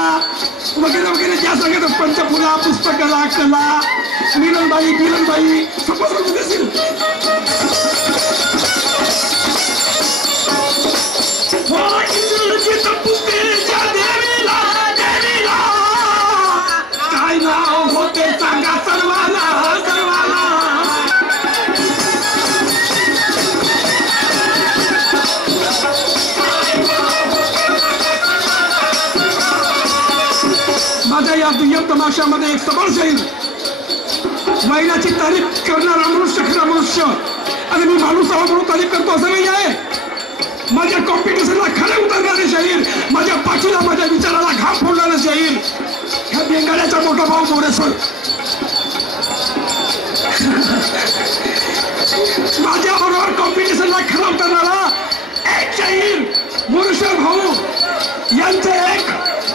वगैरे वगैरे ज्या सांगत पंचफुला, पुष्पकला, कला, मिलनबाई बिलनबाई सगळं सांगून देशील. काय नाव होते सांगा सर्वाला सर्वाला. माझ्या या दुय्यम तमाशामध्ये एक सबळ जाईल. महिन्याची तारीफ करणारा मनुष्य खरा मनुष्य, आणि मी माणूस आहो म्हणून तारीफ करतो असं नाही आहे. माझ्या कॉम्पिटिशनला खरे उतरणारे शाहीर, माझ्या पाठीला माझ्या विचाराला घाम फोडणारे शाहीर, ह्या बेंगाड्याचा मोठा भाऊ मोरेश्वर. माझ्या बरोबर कॉम्पिटिशनला खरा उतरणारा एक शाहीर मोरेश्वर भाऊ यांचे एक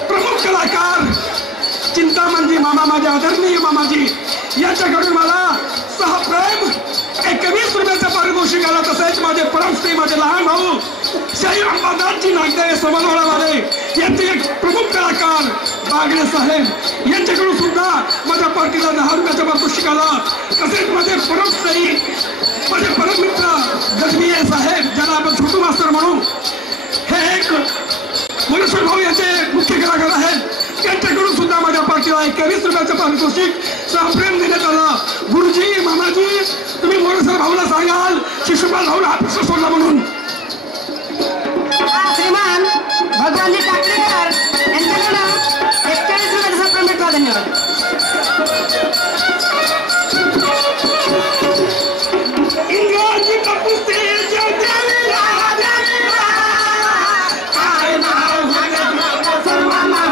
प्रमुख कलाकार चिंतामणजी मामा, माझे आदरणीय मामाजी यांच्याकडून मला सहप्रेम 21 रुपयाचं पारितोषिक आला. तसेच माझे परमश्री माझे लहान भाऊ शाहीर अंबादासजी नागदे समन्वयामध्ये यांचे एक प्रमुख कलाकार बागडे साहेब यांच्याकडून सुद्धा माझ्या पार्टीला 10 रुपयाचं पारितोषिक आला. तसेच माझे परमश्री माझे परममित्र गजबिये साहेब ज्यांना आपण छोटू मास्तर म्हणून, हे एक मोरेश्वर भाऊ यांचे मुख्य कलाकार आहेत. त्यांच्याकडून सुद्धा माझ्या पार्टीला 21 रुपयाचं पारितोषिक सहप्रेम देण्यात आलं. गुरुजी मामाजी तुम्ही मोरेश्वर भाऊला सांगाल शिशुपाल भाऊला हा प्रश्न सोडला म्हणून. श्रीमान भगवानजी टाकलेकर यांच्याकडून 41 रुपयाचं सहप्रेम भेटला. धन्यवाद. इंग्रजी कपुस्तीच्या देवीला काय नाव सर्वांना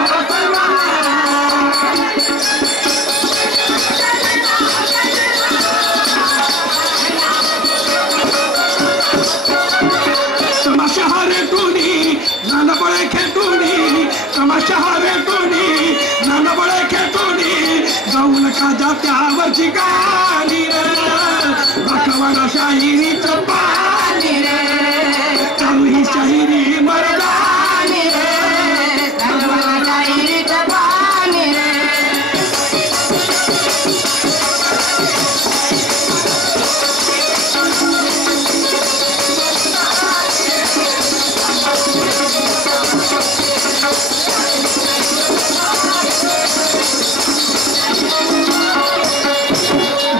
तमाशा हारे टोनी नाना बळे खेटोनी, तमाशा हारे टोनी नाना बळे खेटोनी, जाऊ नका जात्यावरची गाणी रे, दाखवाना शाहिरीचं पाणी रे, चालू ही शाहिरी मर्दानी रे, दाखवाना शाहिरीचं पाणी रे.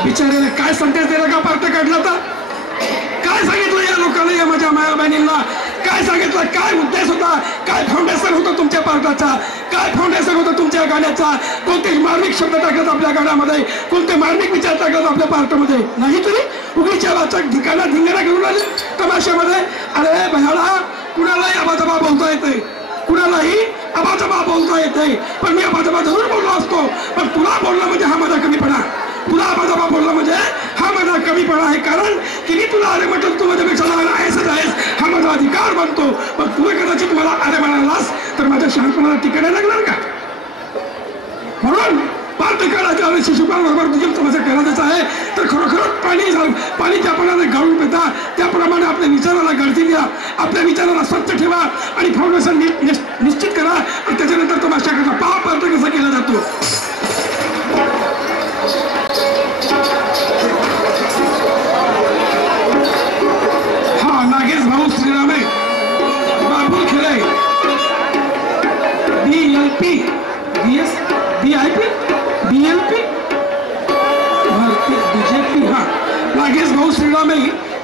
बिचाऱ्याने काय संदेश दिला का पार्ट काढला तर? काय सांगितलं या लोकांना, या माझ्या माया बहिणींना काय सांगितलं? काय उद्देश होता? काय फाउंडेशन होतं तुमच्या पार्टाचा? काय फाउंडेशन होतं तुमच्या गाण्याचा? कोणते मार्मिक शब्द टाकत आपल्या गाण्यामध्ये, कोणते मार्मिक विचार टाकत आपल्या पार्टमध्ये? नाही तरी उगीच्या वाचक ठिकाणा धिंगाणा घेऊन आले तमाशामध्ये. अरे भयाला कुणालाही आबाजबा बोलता येते, कुणालाही आबाजबा बोलता येते, पण मी आबाजबा जरूर बोललो असतो. पण तुला बोलणं म्हणजे हा माझा कमीपणा, तुला आबाजबा बोलणं म्हणजे हा माझा कमीपणा आहे. कारण की मी तुला अरे म्हटलं तू माझ्यापेक्षा लहान आहेसच आहेस, हा माझा अधिकार बनतो. पण तू कदाचित मला अरे म्हणालास तर माझ्या शहाणपणाला टिकायला लागणार का? म्हणून पार्ट काढायचं आणि शिशुपाल बरोबर तुझ्या तमाशा करायचं आहे तर खरोखर पाणी ज्याप्रमाणे गाळून पिता त्याप्रमाणे आपल्या विचाराला गळती द्या, आपल्या विचाराला स्वच्छ ठेवा आणि फाउंडेशन निश्चित करा. आणि त्याच्यानंतर तमाशा कसा पार्ट कसा केला जातो. हा नागेश भाऊ श्रीरामे बाबुल खेळे BLP BIP BLP BJP. हा नागेश भाऊ श्रीरामे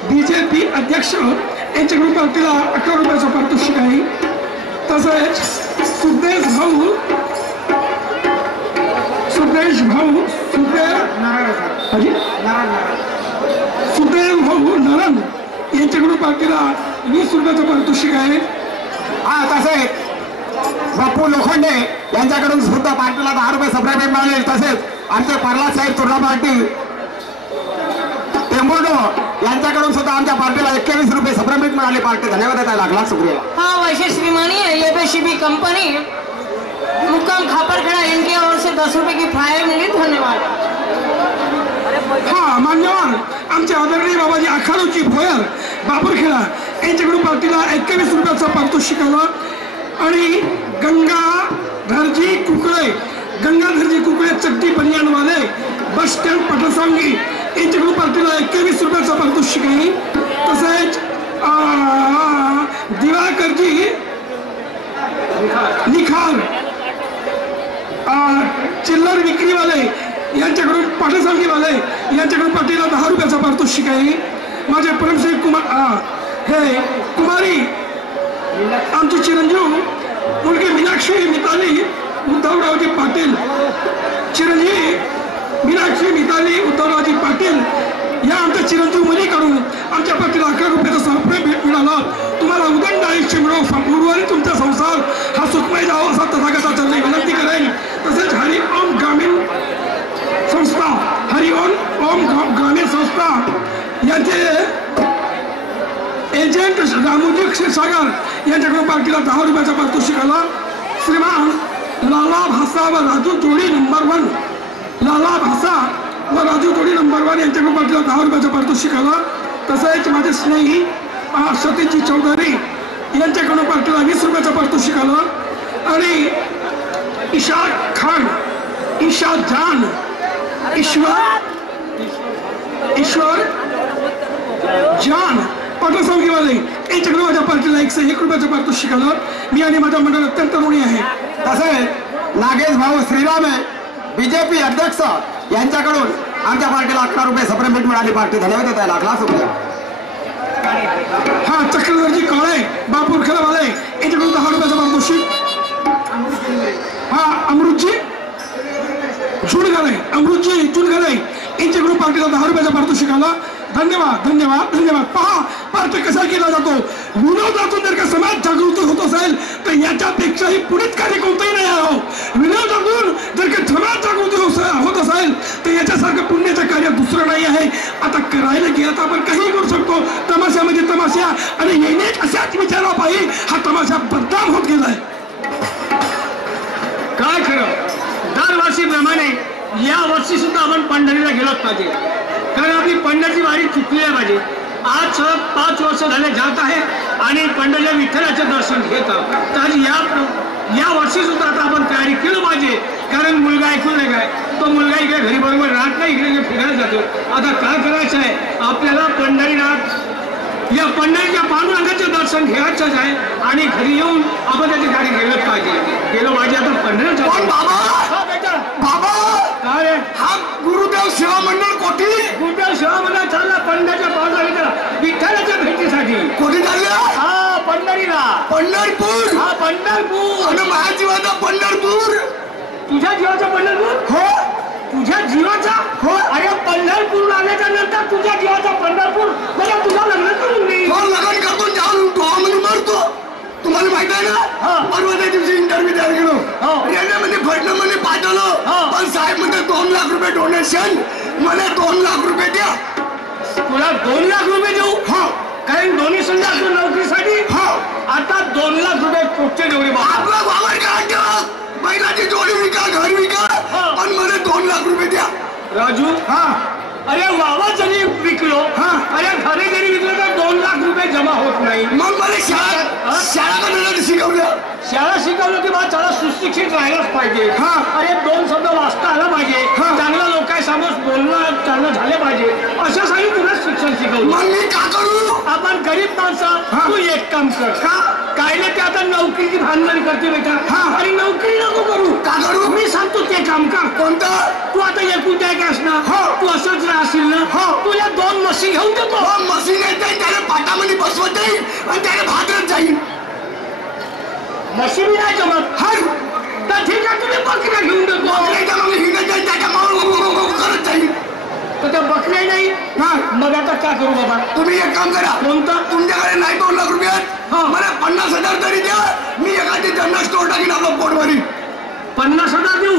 BJP अध्यक्ष यांच्याकडून पार्टीला 11 रुपयाचं पारितोषिक आहे. तसेच सुदेश भाऊ नारायण यांच्याकडून पार्टीला 20 रुपयाचं पारितोषिक आहे. हा तसेच बापू लोखंडे यांच्याकडून सुद्धा पार्टीला 10 रुपये सबस्क्राईब मिळाले. तसेच आमचे प्रल्हाद साहेब तुर्ला पार्टी टेंबुर्डो यांच्याकडून सुद्धा आमच्या पार्टीला 21 रुपये सबस्क्राईब मिळाले. पार्टी धन्यवाद देता लागला. शुक्रिया. हाँ वैसे श्रीमानी एबीसीबी कंपनी मुकाम खापरखेड़ा इनकी ओर से 10 रुपए की फायर मिली. धन्यवाद. हा मान्यवर आमचे आदरणीय बाबाजी आखाडोची भोयर बापूरखेडा यांच्याकडून पार्टीला 21 रुपयाचा पारितोषिक आलं आणि गंगाधरजी कुकळे चट्टी बनियानवाले बस स्टँड पटसांगी यांच्याकडून पार्टीला 21 रुपयाचा पारितोषिक आहे. तसेच दिवाकरजी निखार चिल्लर विक्रीवाले यांच्याकडून पाठसांगीवाले यांच्याकडून पार्टीला 10 रुपयाचा पारितोषिक आहे. माझे परमश्री कुमारी आमची चिरंजीव मुलगी मीनाक्षी मिताली उद्धवरावजी पाटील उद्धवरावजी पाटील या आमच्या चिरंजीव मुलीकडून आमच्या पार्टीला 11 रुपयाचा सहप्रेम भेट मिळाला. तुम्हाला उदंड आयुष्य मिळो उर्वरित तुमचा संसार हा सुखमय जावो असा तथागताचा विनंती करेन. तसेच हरिओम ग्रामीण संस्था यांचे एजंट रामोजी क्षीरसागर यांच्याकडून पार्टीला 10 रुपयाचा पारितोषिक आला. श्रीमान लाला भासा व राजू जोडी नंबर 1 यांच्याकडून पार्टीला 10 रुपयाचा पारितोषिक आला. तसेच माझे स्नेही सतीजी चौधरी यांच्याकडून पार्टीला 20 रुपयाचा पारितोषिक आलं आणि ईश्वर जान पाटसांगीवाले यांच्याकडून माझ्या पार्टीला 101 रुपयाचं पारितोषिक आलं. मी आणि माझा मंडळ अत्यंत ऋणी आहे. तसेच नागेश भाऊ श्रीराम बीजेपी अध्यक्ष यांच्याकडून आमच्या पार्टीला 11 रुपये सप्रेम भेट मिळाली. पार्टी धन्यवाद देत आहे. लाख रुपये. हा चक्रधरजी काळे बापूरखेडावाले यांच्याकडून 10 रुपयाचं पारितोषिक. हा अमृतजी चुनगाले यांच्याकडून पार्टीला 10 रुपयाचा पारितोषिक आला. धन्यवाद. पहा पार्टी कसा केला जातो. विनोदातून जर का समाज जागृत होत असेल तर याच्यापेक्षाही पुढील कार्य कोणतंही नाही आहे. विनोदातून जर का समाज जागृती होत असेल तर याच्यासारखं पुण्याचं कार्य दुसरं नाही आहे. आता करायला गेलं तर आपण काही करू शकतो. तमाशा म्हणजे तमाशा आणि येणे अशाच विचारापायी हा तमाशा बदनाम होत गेलाय. काय खरं दरवर्षीप्रमाणे या वर्षी सुद्धा आपण पंढरीला गेलोच पाहिजे. कारण आपली पंढरीची वारी चुकली आहे पाहिजे. आज सलग 5 वर्ष झाले जात आहे आणि पंढरीला विठ्ठलाचे दर्शन घेत आहोत. तर या वर्षी सुद्धा आता आपण तयारी केली पाहिजे. कारण मुलगा ऐकून नाही काय तो मुलगा इकडे घरी बरोबर राहत नाही, इकडे फिरायला जातो. आता काय करायचं आहे आपल्याला पंढरीनाथ या पंढरीच्या पांडुरंगाचे दर्शन घ्यायचंच आहे आणि घरी येऊन आपण त्याची गाडी गेलंच पाहिजे. आता पंढरीला बाबा काय हा गुरुदेव सेवा मंडळ कोठी गुरुदेव सेवा मंडळ चालला पंढरीच्या पांडुरंगाच्या विठ्ठलाच्या भेटीसाठी. कोठी चालल्या? हा पंढरीला. पंढरपूर. हा पंढरपूर. आणि माझ्या जीवाचा पंढरपूर. तुझ्या जीवाचा पंढरपूर? हो. तुझ्या जीवाचा? हो. अरे पंढरपूर आल्याच्या नंतर तुझ्या जीवाचा पंढरपूर म्हणजे तुझा लग्न करून दे. हो लग्न करतो जाऊन डोहामध्ये मरतो. तुम्हाला माहित आहे ना परवाच्या दिवशी इंटरव्ह्यू द्यायला गेलो. रेल्वेमध्ये फडणमध्ये पाठवलं पण साहेब म्हणजे 2 लाख रुपये डोनेशन. मला 2 लाख रुपये द्या. तुला 2 लाख रुपये देऊ? हो. कारण डोनेशन लागतो नोकरीसाठी. हो. आता 2 लाख रुपये कुठचे जेवढे आपला वावर काय ठेवा बैलाची जोडी विका घर विका पण मला 2 लाख रुपये द्या. राजू हा अरे वावा जरी विकलो अरे घरी जरी विकलो तर 2 लाख रुपये जमा होत नाही. मग मला शाळा कधी शिकवलं. शाळा शिकवलं की मला शाळा सुशिक्षित राहायलाच पाहिजे. अरे 2 शब्द वाचता आलं पाहिजे. चांगला लोकांसमोर बोलणं चालणं झाले पाहिजे अशासाठी तुला शिक्षण शिकवलं. मग मी का करू? आपण गरीब माणसं तू एक काम कर. काय ना ते आता नोकरीची भांडण करते बेटा आणि नोकरी नको करू. का करू? मी सांगतो ते काम कर. कोणतं? तू आता एकूण काय असणार तू असंच राहशील ना. तुला 2 म्हशी घेऊन देतो. मशीन येते त्याला पाटामध्ये बसवत जाईल आणि त्याला भाद्रत जाईल. म्हशी बी नाही जमत. तर ठीक आहे तुम्ही बकऱ्या घेऊन देतो. करत जाईल तर त्या बकऱ्या नाही मग आता काय करू बाबा? तुम्ही एक काम करा. कोणतं? तुमच्याकडे नाही 2 लाख रुपयात मला 50,000 तरी द्या. मी एखादी जनरल स्टोर टाकीन आपलं पोटवरी. 50,000 देऊ?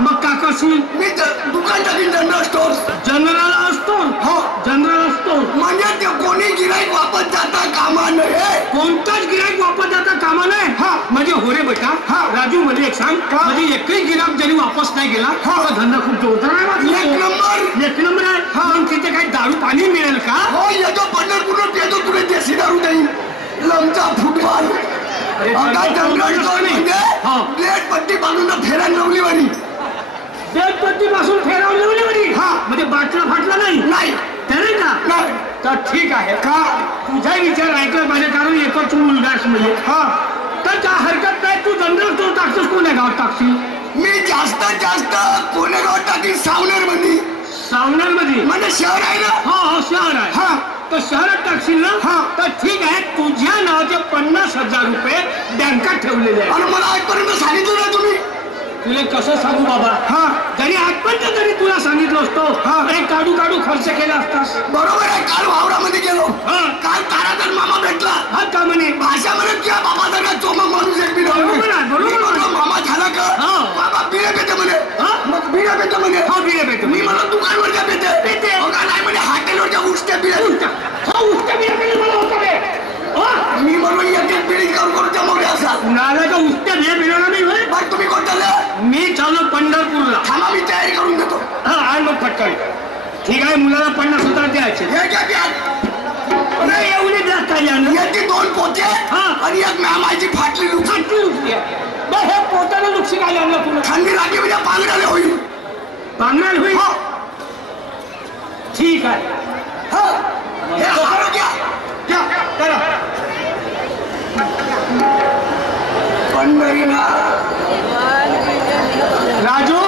मग का करशील? मी दुकान टाकीन जनरल स्टोर. जनरल असतो? हो जनरल असतो म्हणजे ते कोणी गिराईक वापस जाता कामा नये. कोणताच गिराईक वापस जाता कामा नये. म्हणजे हो रे बेटा. राजू मला एक सांग, म्हणजे एकही गिराईक जरी वापस नाही गेला तर धंदा खूप जोरदार आहे माझा. एक नंबर आहे. मग तिथे काही दारू पाणी मिळेल का? हो येतो पंढरपूर येतो तुला देशी दारू देईन. लमचा फुटबॉल प्लेट पट्टी बांधून फेरा नवली वाली. बेटपट्टी पासून फेरावली म्हणजे बाटला फाटला नाही तरी का? नाही. तर ठीक आहे. का तुझा विचार ऐकला पाहिजे, कारण एकच मुलगास म्हणजे. तर त्या हरकत नाही. तू जनरल स्टोर टाकतोस, कोण्या गावात टाकशील? मी जास्तीत जास्त कोणेगावात टाकीन सावनेर मध्ये. सावनेर मध्ये म्हणजे शहर आहे ना. हो शहर आहे. तर शहरात टाकशील ना. तर ठीक आहे. तुझ्या नावाचे 50,000 रुपये बँकात ठेवलेले आहे. आणि मला आजपर्यंत सांगितलं ना तुम्ही. तुला कसं सांगू बाबा? जरी आजपर्यंत तरी तुला सांगितलं असतो, एक काढू काढू खर्च केला असतास. बरोबर आहे. काल वावरामध्ये गेलो. काल ताराधन मामा भेटला. का म्हणे? भाषा म्हणे तुझ्या बाबा जरा चोमक माणूस एक बी बरोबर आहे, बरोबर आहे. मामा झाला का? बाबा बिड्या पेटे म्हणे. मग बिड्या पेटे म्हणे. बिड्या पेटे. मी म्हणून दुकानवरच्या पेटे नाही म्हणे हॉटेलवरच्या उष्ट्या बिड्या. उष्ट्या बिड्या पेटे मला होतं रे. मी म्हणून एक बिडी करून मोठे असा नाला का उष्ट्या बिड्या पिळवणार नाही होय. बरं तुम्ही कोणता मी चालू पंढरपूरला. थांबा मी तयारी करून देतो. आणि मग पटकन. ठीक आहे. मुलाला 50,000 द्यायचे. हे घ्या घ्या. नाही एवढे द्या काही आणलं. याची 2 पोते आणि एक मॅमाची फाटली लुकसी. हे पोटाला लुकशी काय आणलं तुला? थंडी लागली म्हणजे पांघराले होईल. पांघराल होईल. ठीक आहे. हे हार घ्या. करा. राजू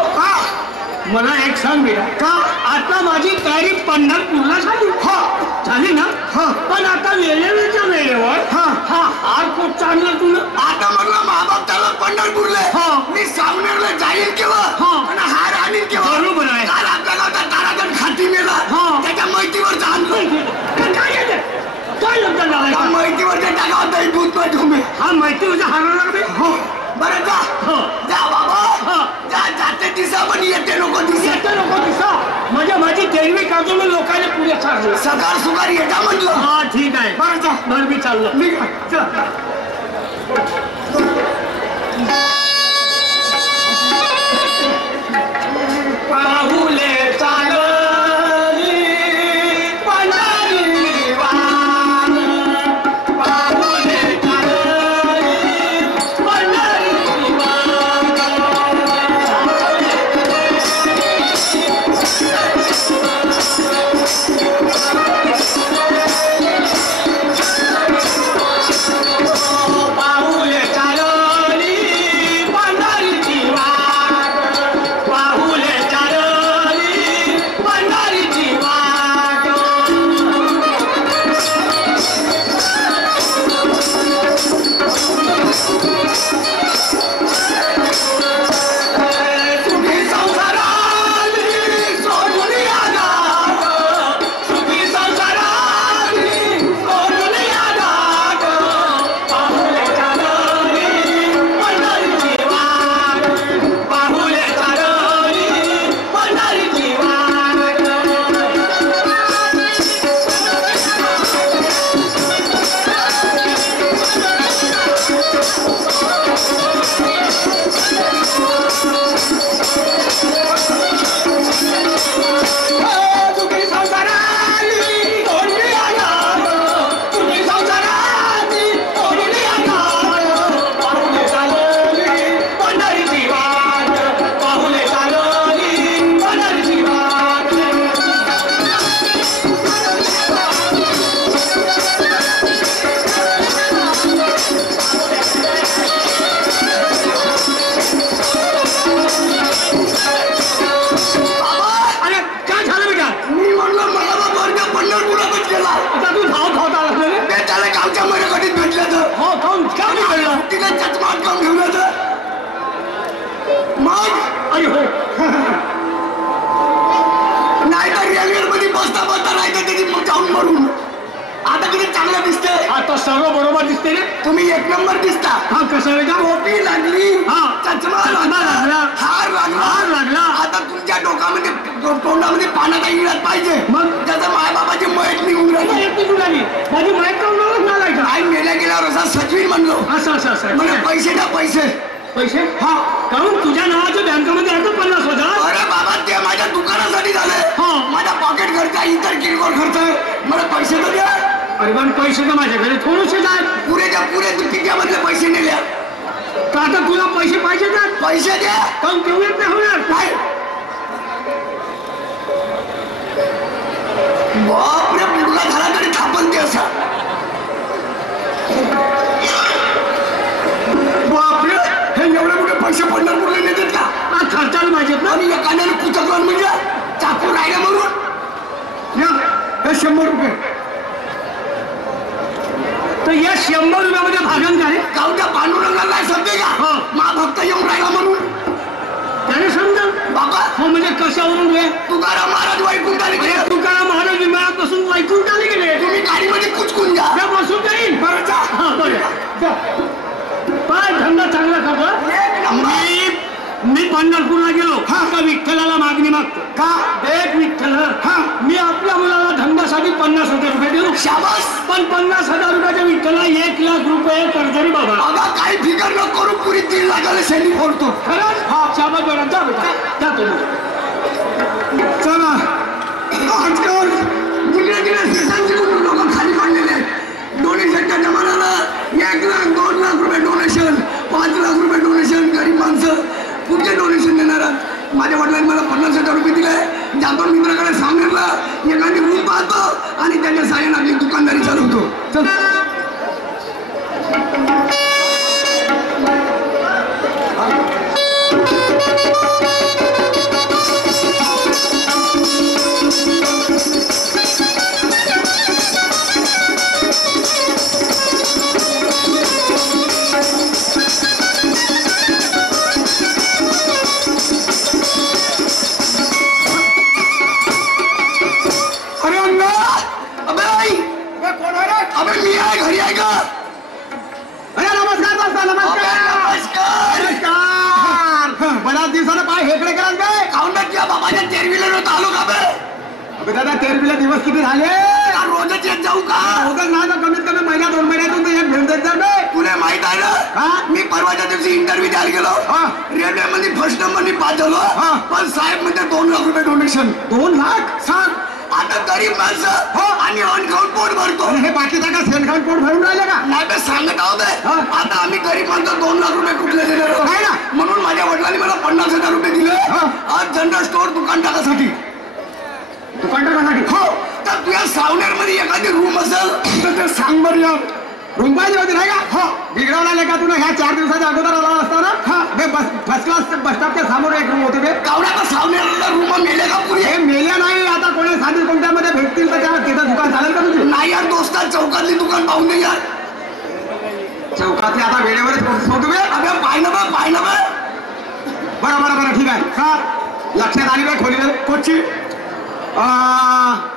मला एक सांग बेटा. का आता माझी तयारी पंढरपूरला झाली. झाली ना. पण आता वेळेच्या वेळेवर हार खूप चांगला तुला. आता म्हणलं महाबाप त्याला पंढरपूरला. मी सावनेरला जाईल केव्हा आणि हार आणीन केव्हा. बरोबर आहे. काल आपल्या गावचा ताराधन खाती मेला. त्याच्या माहितीवर आणलं. काय लग्न झालं? माहितीवरच्या टाका दूध पाठवून. हा माहितीवरच्या हाराला लागले. बरं जा. जा बाबा जा. जाते दिसा पण येते नको दिसा. येते नको दिसा म्हणजे माझी तेरवी काढून मी लोकांना पुढे चाललो. सकाळ सुकार येता म्हटलं. हा ठीक आहे. बरं जा. बरं मी चाललो. पाहुले नाही तर रेल्वेमध्ये बसता बसता नाही तर त्याची जाऊन मरून. आता किती चांगलं दिसतंय. आता सर्व बरोबर दिसते रे. तुम्ही एक नंबर दिसता. कसं का? टोपी लागली, चष्मा लागला, हार लागला. आता तुमच्या डोक्यामध्ये तोंडामध्ये पाण्याचा इळत पाहिजे. मग त्याचं मायबापाची मयत निघून राहिली. माझी माहिती काय मेल्या गेल्यावर म्हणलो. असं असं असं मला पैसे द्या पैसे. पैसे हा काहून तुझ्या नावाच्या बँकेमध्ये आहे 50,000. अरे बाबा ते माझ्या दुकानासाठी झाले. हा. माझा पॉकेट खर्च आहे, इतर किरकोळ खर्च आहे. मला पैसे तर द्या. अरे पण पैसे तर माझ्याकडे थोडेसे आहेत. पुरेच्या पुरे पिक्यामधले पैसे नेल्या. तर आता तुला पैसे पाहिजे का? पैसे द्या. काहून तेवढेच नाही होणार. काय बापरे मुलगा झाला तरी थापन ते असा. बापरे हे एवढे मोठे पैसे पडणार कुठले नेतात का? आज खर्चाला पाहिजेत ना. आणि एखाद्याने कुचकलं म्हणजे चाकू राहिला म्हणून या, हे 100 रुपये. तर या 100 रुपयामध्ये भागन काय? गावच्या पांडुरंगाला समजे का? हो. मा भक्त येऊन राहिला म्हणून त्याने समजा बाबा हो म्हणजे कशावरून रे? तुकाराम महाराज वाईकून आले की नाही? तुकाराम महाराज विमानापासून ऐकून आले की नाही? तुम्ही गाडीमध्ये कुचकून जा. त्या बसून जाईल. बरं जा. हा बरं जा. पाय धंदा चांगला करतो. एक नंबर. मी पंढरपूरला गेलो का विठ्ठलाला मागणी मागतो का? एक विठ्ठल हा. मी आपल्या मुलाला धंद्यासाठी 50,000 रुपये देऊ. शाबास. पण 50,000 रुपयाच्या विठ्ठला 1,00,000 रुपये कर्ज रे बाबा. बाबा काही फिकर न करू पुरी 3 लाखाला शेंडी फोडतो. खरंच शाबास बरं जा बेटा जा तुम्ही. चला आजकाल जिकडे तिकडे सेसांची लोक खाली पडलेले आहेत. डोनेशनच्या जमान्याला 1 लाख 2 लाख रुपये डोनेशन, 5 लाख रुपये डोनेशन. गरीब माणसं कुठचे डोनेशन देणार आहात? माझ्या वडिलांनी मला 50,000 रुपये दिले. जातो मित्राकडे सामनेरला एखादी रूम पाहतो आणि त्याच्या साह्याने आपली दुकानदारी चालवतो. चल दिवस किती झाले? रोजच येत जाऊ का? रोजच नाही तर कमीत कमी महिना 2 महिन्यातून एक भेट देत जा. तुला माहित आहे ना मी परवाच्या दिवशी इंटरव्ह्यू द्यायला गेलो. रेल्वे मध्ये फर्स्ट नंबरनी पास झालो. पण साहेब म्हणजे 2 लाख रुपये डोनेशन. 2 लाख सांग आता गरीब माणसं आणि अन्न खाऊन पोट भरतो. हे बाकीचा का सेल खाऊन पोट भरून राहिले का? नाही तर सांगत आहोत आता आम्ही गरीब माणसं 2 लाख रुपये कुठले दिले ना. म्हणून माझ्या वडिलांनी मला 50,000 रुपये दिले आज जनरल स्टोअर दुकान टाकासाठी. दुकान टाकासाठी? हो. तर तुझ्या सावनेर मध्ये एखादी रूम असेल तर ते सांग बरं यार. रूम पाहिजे होती नाही का? हो. बिघडवला का तुला ह्या 4 दिवसाच्या अगोदर आला असता ना? फर्स्ट क्लास बस स्टॉपच्या समोर एक रूम होते. कावड्याचा सावनेरला रूम मेले का पुढे? हे मेल्या नाही. आता कोणी साधी कोणत्यामध्ये भेटतील तर त्या तिथं दुकान चालेल का तुझे? नाही यार दोस्तात चौकातली दुकान पाहून दे यार. चौकातली आता वेळेवरच पोहोचतो. अगं पाहिलं बा. बरं ठीक आहे. का लक्षात आली बाय खोली कोची?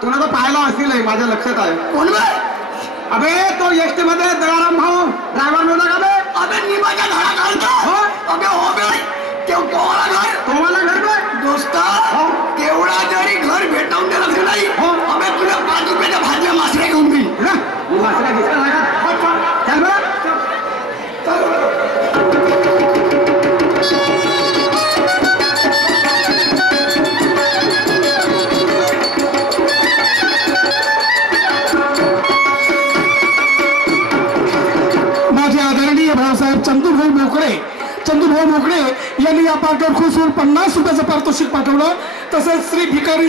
तुला तर पाहिला असतील माझ्या लक्षात आहे. कोण बे? अबे तो एसटी मध्ये दयाराम भाऊ ड्रायव्हर नव्हता का बे? अबे मी माझ्या घरा घालतो. अबे हो बे तेव्हा घर तुम्हाला घर बे दोस्ता तेवढा जरी घर भेटवून दिलं की नाही अबे तुला 5 रुपयाच्या भाजल्या मासऱ्या घेऊन देईल. चल बरं. भाऊसाहेब चंदूभाऊ मोकळे यांनी या पार्टीवर खुश होऊन 50 रुपयाचं पारितोषिक पाठवलं. तसेच श्री भिकारी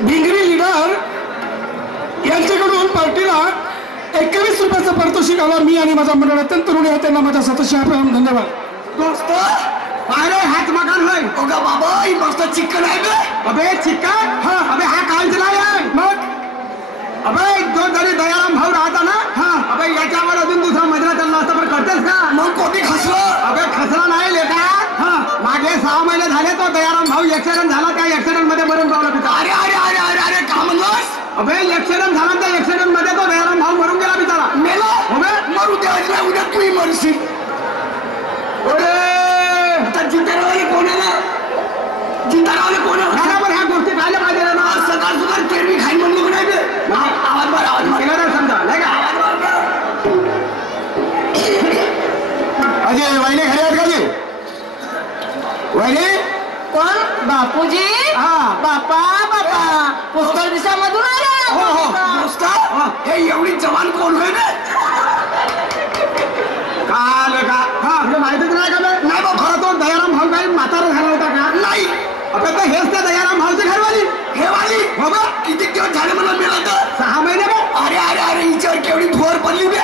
भिंगरी लीडर यांच्याकडून पार्टीला 21 रुपयाचं पारितोषिक आलं. मी आणि माझा मंडळ अत्यंत ऋणी आहे त्यांना माझ्या सतत धन्यवाद. दोस्त अरे हात मकान होय. अगं बाबा ही मस्त चिकन आहे बे. अबे चिकन? अबे हा काल चला आहे. मग अबे जो जरी दयाराम भाऊ राहता ना अबे याच्यावर अजून दुसरा मजरा चालला असता पण करतेस का? मग कोणी खसलं? अबे खसरा नाही लेखा. मागे 6 महिने झाले तो दयाराम भाऊ ऍक्सिडेंट झाला. त्या ऍक्सिडेंट मध्ये मरून पावला बिचारा. अरे अरे अरे अरे अरे का म्हणलास? अबे ऍक्सिडेंट झाला. त्या ऍक्सिडेंट मध्ये तो दयाराम भाऊ मरून गेला बिचारा. मेला? मरू द्यायचं उद्या तुम्ही मरशील. आता जितारावाले कोणाला पण ह्या गोष्टी पाहिल्या पाहिजे ना. सकाळ सुद्धा केरवी खाई म्हणलो नाही बे. आवाज मार समजा नाही का? अजय वहिनी घरी आहेत का जी? वहिनी कोण? बापूजी? हा. बापा बापा पुष्कळ दिवसामधून हो हो आला. नुसता हे एवढी जवान कोण होय ना काल का हा म्हणजे माहितीच नाही का बे? नाही बा खरं तो दयाराम भाऊ काही म्हातारा झाला होता का? नाही आता तर हेच त्या दयाराम भाऊची घरवाली हे वाली बाबा किती दिवस झाले मला मिळालं तर 6 महिने बे. अरे अरे अरे हिच्यावर केवढी धुवर पडली बे.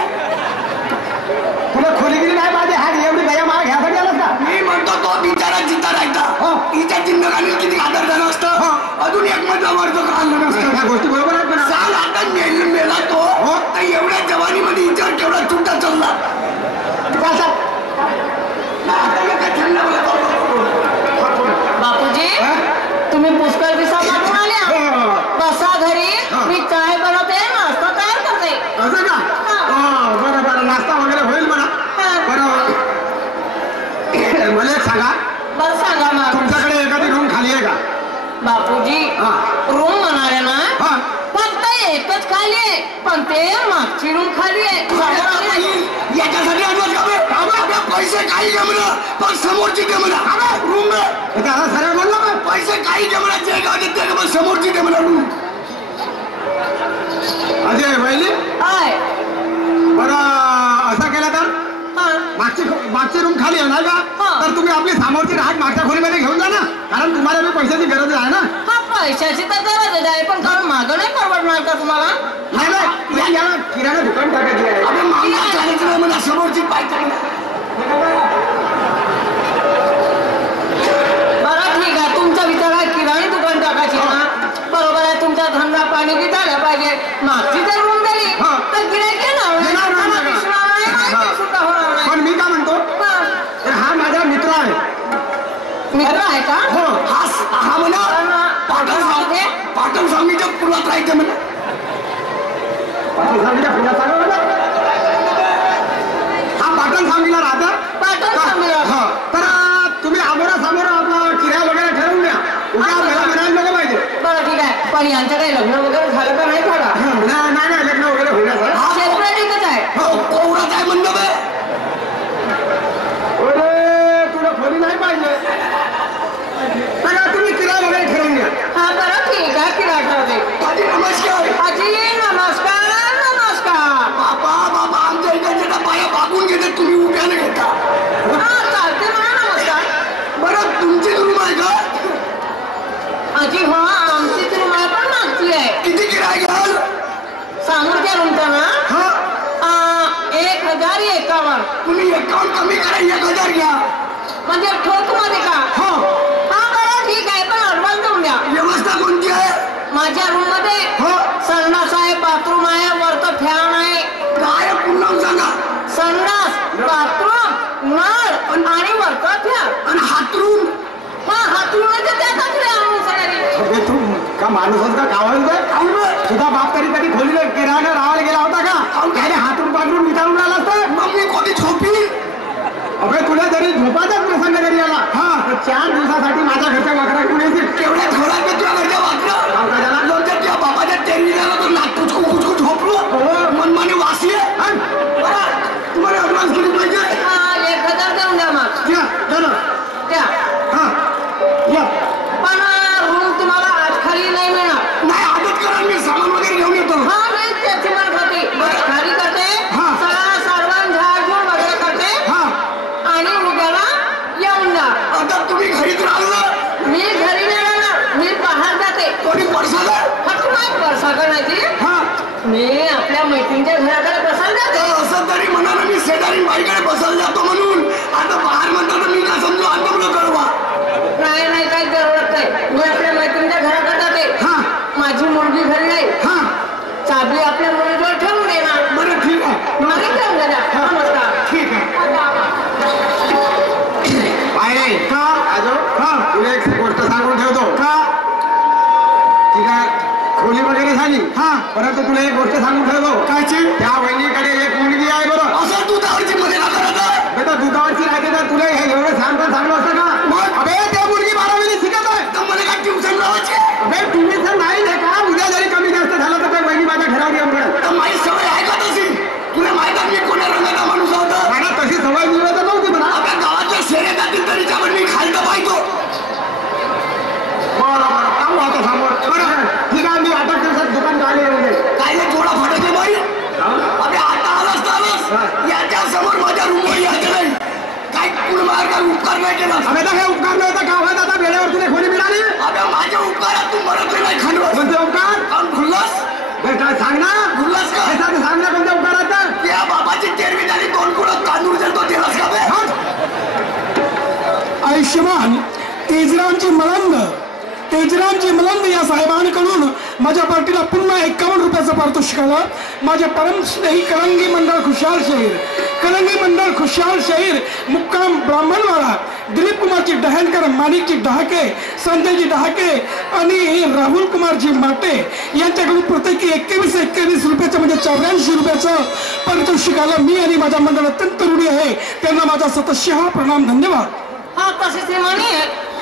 तुला खोली गेली नाही माझे हात एवढी दया मला घ्यासाठी आलास का? मी म्हणतो तो बिचारा जिता राहता हिच्या जिंदगानी किती आदर झालं असतं अजून एक मधला वर्ष काढलं नसतं. ह्या गोष्टी बरोबर आहेत पण सांग आता मेला तो तर एवढ्या जवानीमध्ये हिच्यावर केवढा चुटा चालला बापूजी तुम्ही पुष्कळ दिवसामधून आल्या. बसा घरी मी चाय बनवते नाश्ता तयार करते. असं का? बरं बरं नाश्ता वगैरे होईल म्हणा. बरं मला एक सांगा बरं सांगा मग. तुमच्याकडे एखादी रूम खाली आहे का? बापूजी रूम म्हणाले ना हा फक्त एकच खाली आहे पण ते मागची रूम खाली आहे. याच्यासाठी आणलं का बे? आपल्या पैसे काही जमलं पण समोरची जमलं रूम त्याला सरळ बोललो का? पैसे काही जमलं जे गाव देते पण समोरची जमलं रूम. अजय वहिनी आहे. बरं असं केलं तर मागची रूम खाली आहे ना का? तर तुम्ही आपली समोरची राहत मागच्या खोलीमध्ये घेऊन जा ना कारण तुम्हाला बी पैशाची गरज आहे ना. हा पैशाची तर गरज आहे पण कारण मागं नाही परवडणार का तुम्हाला? नाही नाही किराणा दुकान टाकायची आहे मला समोरची पाहिजे. बरं ठीक आहे तुमचा विचार आहे किराणी दुकान टाकायची ना बरोबर आहे. तुमचा धंदा पाणी बी झाला पाहिजे. मागची जर रूम दिली तर गिऱ्हाईक येणार सुद्धा होणार नाही. पण मी काय म्हणतो हा माझा मित्र आहे. मित्र आहे का? हो हा म्हणा पाटण स्वामीच्या पुलात राहायचं म्हणा. पाटण स्वामीच्या पुलात हा पाटण स्वामीला राहता. पाटण स्वामीला. तर तुम्ही आमोरासमोर आपला किराया वगैरे ठरवून द्या. उद्या मला म्हणायला नको पाहिजे. बरं ठीक आहे पण यांचं काही लग्न वगैरे झालं का नाही झालं? नाही लग्न वगैरे होण्याचं सेपरेटिंगच आहे. कोवराच आहे म्हणलं बे. तुला खोली नाही पाहिजे तुम्ही किराया वगैरे ठरवून द्या. हा बरं ठीक आहे किराया ठरवते. नमस्कार आजी नमस्कार नमस्कार. बाबा आमच्या इकडच्या पाया बागून घेतात तुम्ही उभ्याने घेता. हा चालते म्हणा नमस्कार. बरं तुमची रूम आहे का? आजी हो आमची रूम आहे पण मागची आहे. किती किराया घ्याल? समोरच्या रूमचा ना 1051. तुम्ही 51 कमी करा 1000 घ्या. म्हणजे ठोक मध्ये का? हो हा बरं ठीक आहे पण ऍडव्हान्स देऊन द्या. व्यवस्था कोणती आहे? माझ्या रूम मध्ये हो संडास आहे बाथरूम आहे वरतं फॅन आहे. काय पुन्हा सांगा. संडास बाथरूम नळ आणि वरतं फॅन आणि हातरूम हा हातरूम तू का माणूस का गावाला तुझा बाप तरी कधी खोलीला किराणा राहायला गेला होता का? त्याने हातून पाठवून विचारून आला असतं मग मी कोणी झोपी. अबे तुला जरी झोपाचाच प्रसंग जरी आला 4 दिवसासाठी माझ्या घरच्या वाकरा घेऊन येतील. केवढ्या थोडा मी तुझ्या घरच्या वाकरा लोकच्या तुझ्या बापाच्या तेरी झाला तो नाक कुचकू झोपलो मनमानी वासी आहे. तुम्हाला ऍडव्हान्स किती पाहिजे? 1000 देऊन द्या मग. द्या पण रूम तुम्हाला आज खाली नाही मिळणार. नाही आदत करा मी सामान वगैरे घेऊन येतो. हा मी त्याची म्हणत होती खाली करते सर्वांना झाडझूड वगैरे करते आणि उद्याला येऊन जा. आता तुम्ही घरीच राहिलं. मी घरी नाही राहणार मी बाहेर जाते. कोणी पडसाला फक्त नाही परसाकडे नाही मी आपल्या मैत्रिणीच्या घराकडे बसायला जाते. असं तरी म्हणा ना मी शेजारी बाईकडे बसायला जातो म्हणून. आता बाहेर म्हणतात तर मी काय समजू आता मुलं कळवा. नाही काही जरूरत नाही. मी आपल्या मैत्रिणीच्या घराकडे जाते. माझी मुलगी घरी नाही. चाबी आपल्या मुलीजवळ ठेवून देणार. बरं ठीक आहे नाही ठेवून देणार. नमस्कार. ठीक आहे तुला एक गोष्ट सांगून ठेवतो का? ठीक आहे खोली वगैरे झाली परंतु तुला एक गोष्ट सांगून ठेवतो कायची? त्या वहिनीकडे एक मुलगी आहे बरं. असं दुधावरची मध्ये ना करत बेटा दुधावरची राहते तर तुला हे एवढं सांगलं असतं का? मग अबे त्या मुलगी 12वीला शिकत आहे तर मला काय ट्युशन लावायची? अबे ट्युशन नाही का उद्या जरी कमी जास्त झालं तर त्या वहिनी माझ्या घरावर येऊन पडेल. तर माझी सवय आहे का तशी? तुला माहित आहे मी कोण्या रंगाचा माणूस होता? मला तशी सवय मिळत नव्हती म्हणा नाही केला अबे आता हे उपकार नव्हता गावात आता वेळेवर तुला खोली मिळाली अबे माझ्या उपकारात तू मरत नाही खांडवर कोणते उपकार काऊन भुललास बरं काय सांग ना भुललास का हे सांग ना कोणत्या उपकारात या बाबाची तेरवी झाली 2 कुळात तांदूळ जर तो दिलास का बे आयुष्यमान तेजरामजी मलंद या साहेबांकडून माझ्या पार्टीला पुन्हा 51 रुपयाचं पारितोषिक आलं. माझे परम स्नेही कलंगी मंडळ खुशाल शहीर मुक्काम ब्राह्मणवाडा दिलीप कुमारजी डहलकर माणिकजी डहाके संजयजी डहाके आणि राहुल कुमारजी माटे यांच्याकडून प्रत्येकी 21 रुपयाचं म्हणजे 84 रुपयाचं पारितोषिक आलं. मी आणि माझा मंडळ अत्यंत ऋणी आहे. त्यांना माझा सतशः प्रणाम धन्यवाद. हा तसेच म्हणे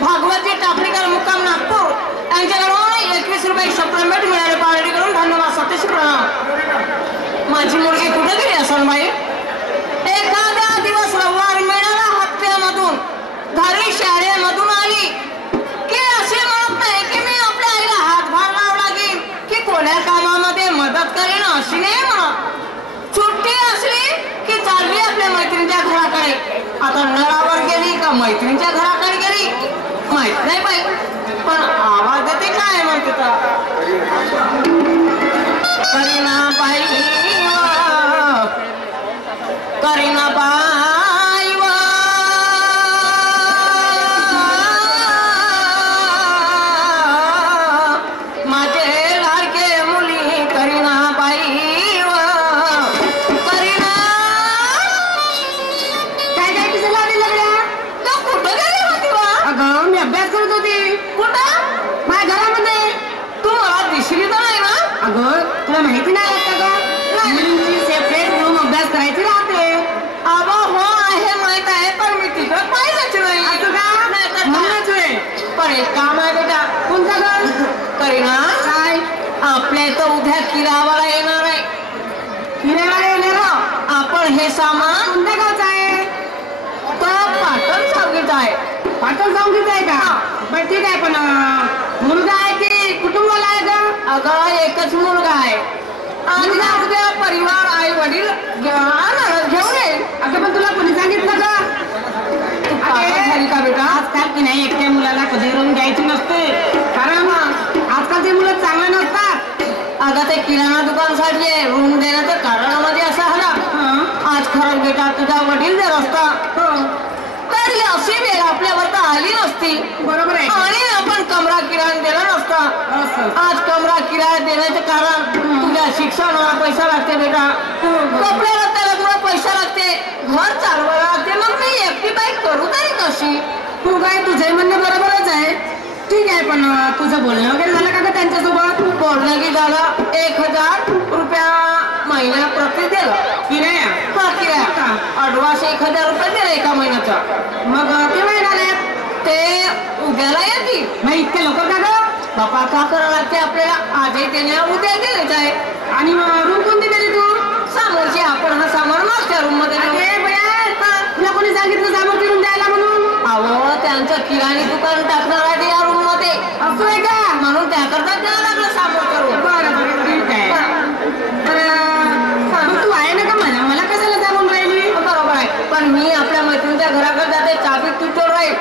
भागवती टाकणीकर मुक्काम नागपूर यांच्याकडून 21 रुपये सप्लिमेंट मिळाले. पार्टीकडून धन्यवाद सतीश प्रणाम. माझी मुलगी कुठे गेली असन बाई? एखादा दिवस रविवार मिळाला हप्त्यामधून घरी शाळेमधून आली की असे म्हणत नाही की मी आपल्या आईला हातभार लावला की कोण्या कामामध्ये मदत करेन अशी नाही म्हणत. सुट्टी असली की चालली आपल्या मैत्रिणीच्या घराकडे. आता नळावर गेली का मैत्रिणीच्या घराकडे गेली माहित नाही बाई पण आवाज देते काय म्हणते करीना बाई करीना बाई माझे लाडके मुली करीना बाई मी अभ्यास करत होती. कुठं? माझ्या घरामध्ये. तू मला दिसली तर नाही ना? अगं तुला माहिती नाही लागतं का मुलींची सेपरेट रूम अभ्यास करायची राहते. अगं हो आहे माहित आहे पण मी तिकडं पाहिलंच नाही. असं का? म्हणूनच रे. पण एक काम आहे बेटा. कोणतं काम? करीना काय आपल्या तर उद्या किरावाला येणार आहे. किरावाला येणार आपण हे सामान कोणत्या गावचं आहे? तो पाटण सावगीचा आहे. पाटण सावगीचा आहे का? पण ठीक आहे पण मुलगा आहे की कुटुंबाला आहे का? अगं एकच मुलगा आहे आणि उद्या परिवार आई वडील घेऊन येईल. अगं पण तुला कोणी सांगितलं का? झाली का बेटा? आजकाल की नाही एकट्या मुलाला कधी रूम द्यायची नसते कारण आजकाल ते मुलं चांगले नसतात. अगं ते किराणा दुकानसाठी रूम देण्याचं कारण म्हणजे असं आला आज खरं बेटा तुझा वडील जर असता तर अशी वेळ आपल्यावर तर आली नसती. बरोबर आहे. आणि आपण कमरा किराया दिला नसता. आज कमरा किराया देण्याचे कारण तुझ्या शिक्षणाला पैसा लागते बेटा कपडे रस्त्याला तुला पैसा लागते घर चालवायला लागते. मग मी एकटी बाई करू तरी कशी? तू काय तुझे म्हणणं बरोबरच आहे. ठीक आहे पण तुझं बोलणं वगैरे झालं का त्यांच्यासोबत? बोलणं की झालं 1000 रुपया महिन्या प्रति दिलं किराया. हा किराया ॲडव्हान्स 1000 रुपये दिला एका महिन्याचा. मग ते महिन्याने ते उद्याला येतील. मग इतके लवकर का गं? बापा का करावं लागते आपल्याला? आजही त्याने उद्या दिलेच आहे. आणि रूम कोणती दिली तू? समोरची आपण हा सामान मागच्या रूम मध्ये. तुला कोणी सांगितलं समोरची रूम द्यायला म्हणून? अहो त्यांचं किराणी दुकान टाकणार आहे या रूम मध्ये. असं आहे का? म्हणून त्याकरता द्यावं लागलं समोरच्या रूम. बरं ठीक आहे. तू आहे ना का मला कशाला सांगून राहिली? बरोबर आहे पण मी आपल्या मैत्रिणीच्या घराकडे जाते चाबी तुटून राहील.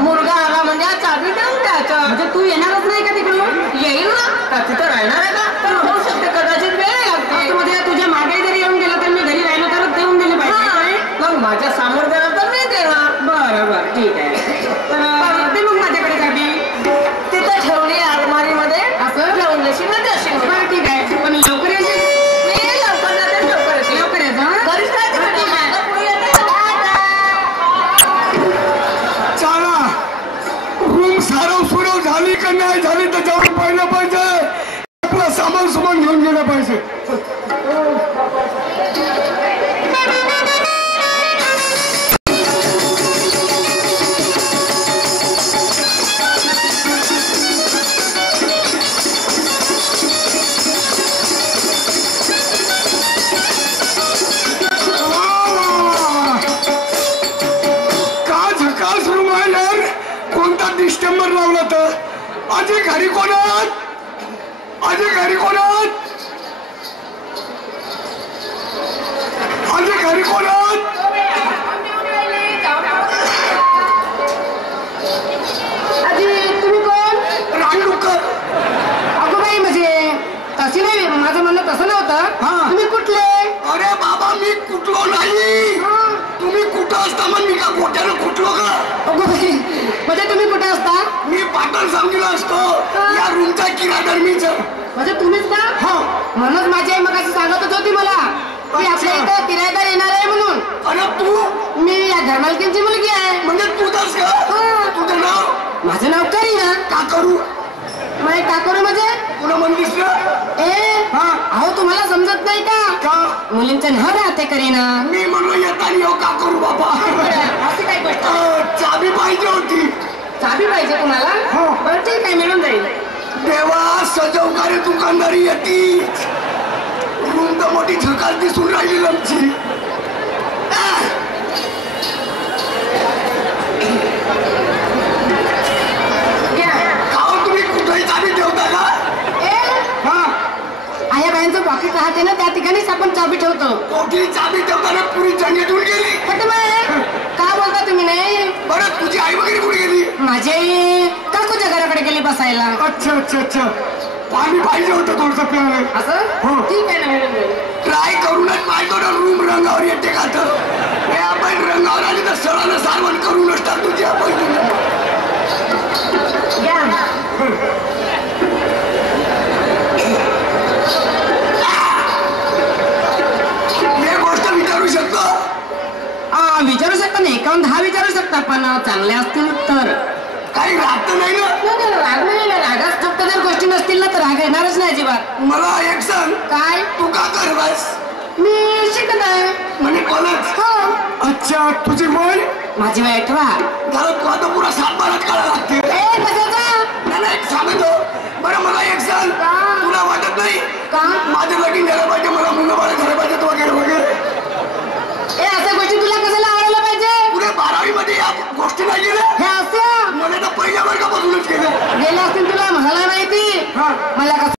मुलगा आला म्हणजे चाबी देऊन द्यायचं. म्हणजे तू येणारच नाही का तिकडून? येईल ना का तिथं राहणार आहे का? तर होऊ शकते कदाचित वेळ लागते. मध्ये तुझ्या मागे जरी येऊन गेला तर मी घरी राहिलो तर देऊन दिले पाहिजे. मग माझ्या समोर देणार तर मी देणार. बरोबर ठीक आहे. तर ते मग माझ्याकडे चाबी तिथं ठेवली अलमारीमध्ये असं ठेवून देशील ना देशील. बरं ठीक आहे पण लवकर येशील. मी लवकर जाते लवकर येशील. लवकर येतो घरीच राहते. चला रूम सारव सुरव झाली का नाही झाली त्याच्यावर पाहिलं पाहिजे. आपलं सामान घेऊन गेलं पाहिजे. डिस्टेंबर लावला तर अधिकारी कोणात? अधिकारी कोणात? अधिकारी कोणात? नाही तुम्ही कुठं असता मग मी का गोट्यानं कुठलो का अगो बाई, म्हणजे तुम्ही कुठे असता? मी पाटण सांगितलं असतो या रूमचा किराणा मीच म्हणजे तुम्हीच का? हो म्हणूनच माझी आई मग असं सांगतच होती मला की आपल्या इथं किरायदार येणार आहे म्हणून. अरे तू मी या घरमालकींची मुलगी आहे. म्हणजे तुझंच का हा. तुझं नाव माझं नाव करीना. का करू मग का करू म्हणजे? तुला मन दिसलं ए हा अहो तुम्हाला समजत नाही का? का मुलींचं नाव राहते करीना. मी म्हणलो येताना येऊ का करू बाबा अशी काय गोष्ट? चाबी पाहिजे होती चाबी पाहिजे तुम्हाला? हो. बरं ठीक आहे, मिळून जाईल. देवा सजवणारी दुकानदारी येती रूम तर मोठी झकाल दिसून राहिली आमची घ्या. खाऊ तुम्ही कुठेही चाबी ठेवता का ए हा आया बायांचं पॉकेट राहते ना, त्या ठिकाणीच आपण चाबी ठेवतो. कोठली चाबी ठेवताना पुरी जंगेतून गेली का बोलता तुम्ही? नाही, बरं तुझी आई वगैरे कुठे गेली माझी आई काकूच्या घराकडे गेली बसायला. अच्छा अच्छा अच्छा पाणी पाहिजे होतं थोडस प्यायला असं? हो. ठीक आहे ना, मिळून जाईल. ट्राय करूनच पाहिजे ना रूम रंगावर येते का तर हे आपण रंगावर आली तर सणाला सारवण करूनच टाक तुझी आपण घ्या. हे गोष्ट विचारू शकतो विचारू शकता ना, 1 10 विचारू शकता, पण चांगले असतील तर. काही राहत नाही ना राग नाही, रागात फक्त जर गोष्टी नसतील ना तर राग येणारच नाही अजिबात. मला एक सांग काय? तू का करवास मी शिकत आहे. म्हणजे कॉलेज हो. अच्छा तुझी वय माझी वय 18. त्याला तू आता पुरा 7-12 काढा लागते ए कशाचा? नाही एक सांगतो बरं मला एक सांग का? तुला वाटत नाही का? माझं लगीन झालं पाहिजे मला मुलं बाळ झालं पाहिजे वगैरे वगैरे ए अशा गोष्टी तुला कशाला आवडायला पाहिजे? पुढे 12वी मध्ये या गोष्टी नाही गेल्या हे असं मला तर पहिल्या वर्गापासूनच केलं गेले असतील तुला म्हणायला माहिती. हा. मला कसं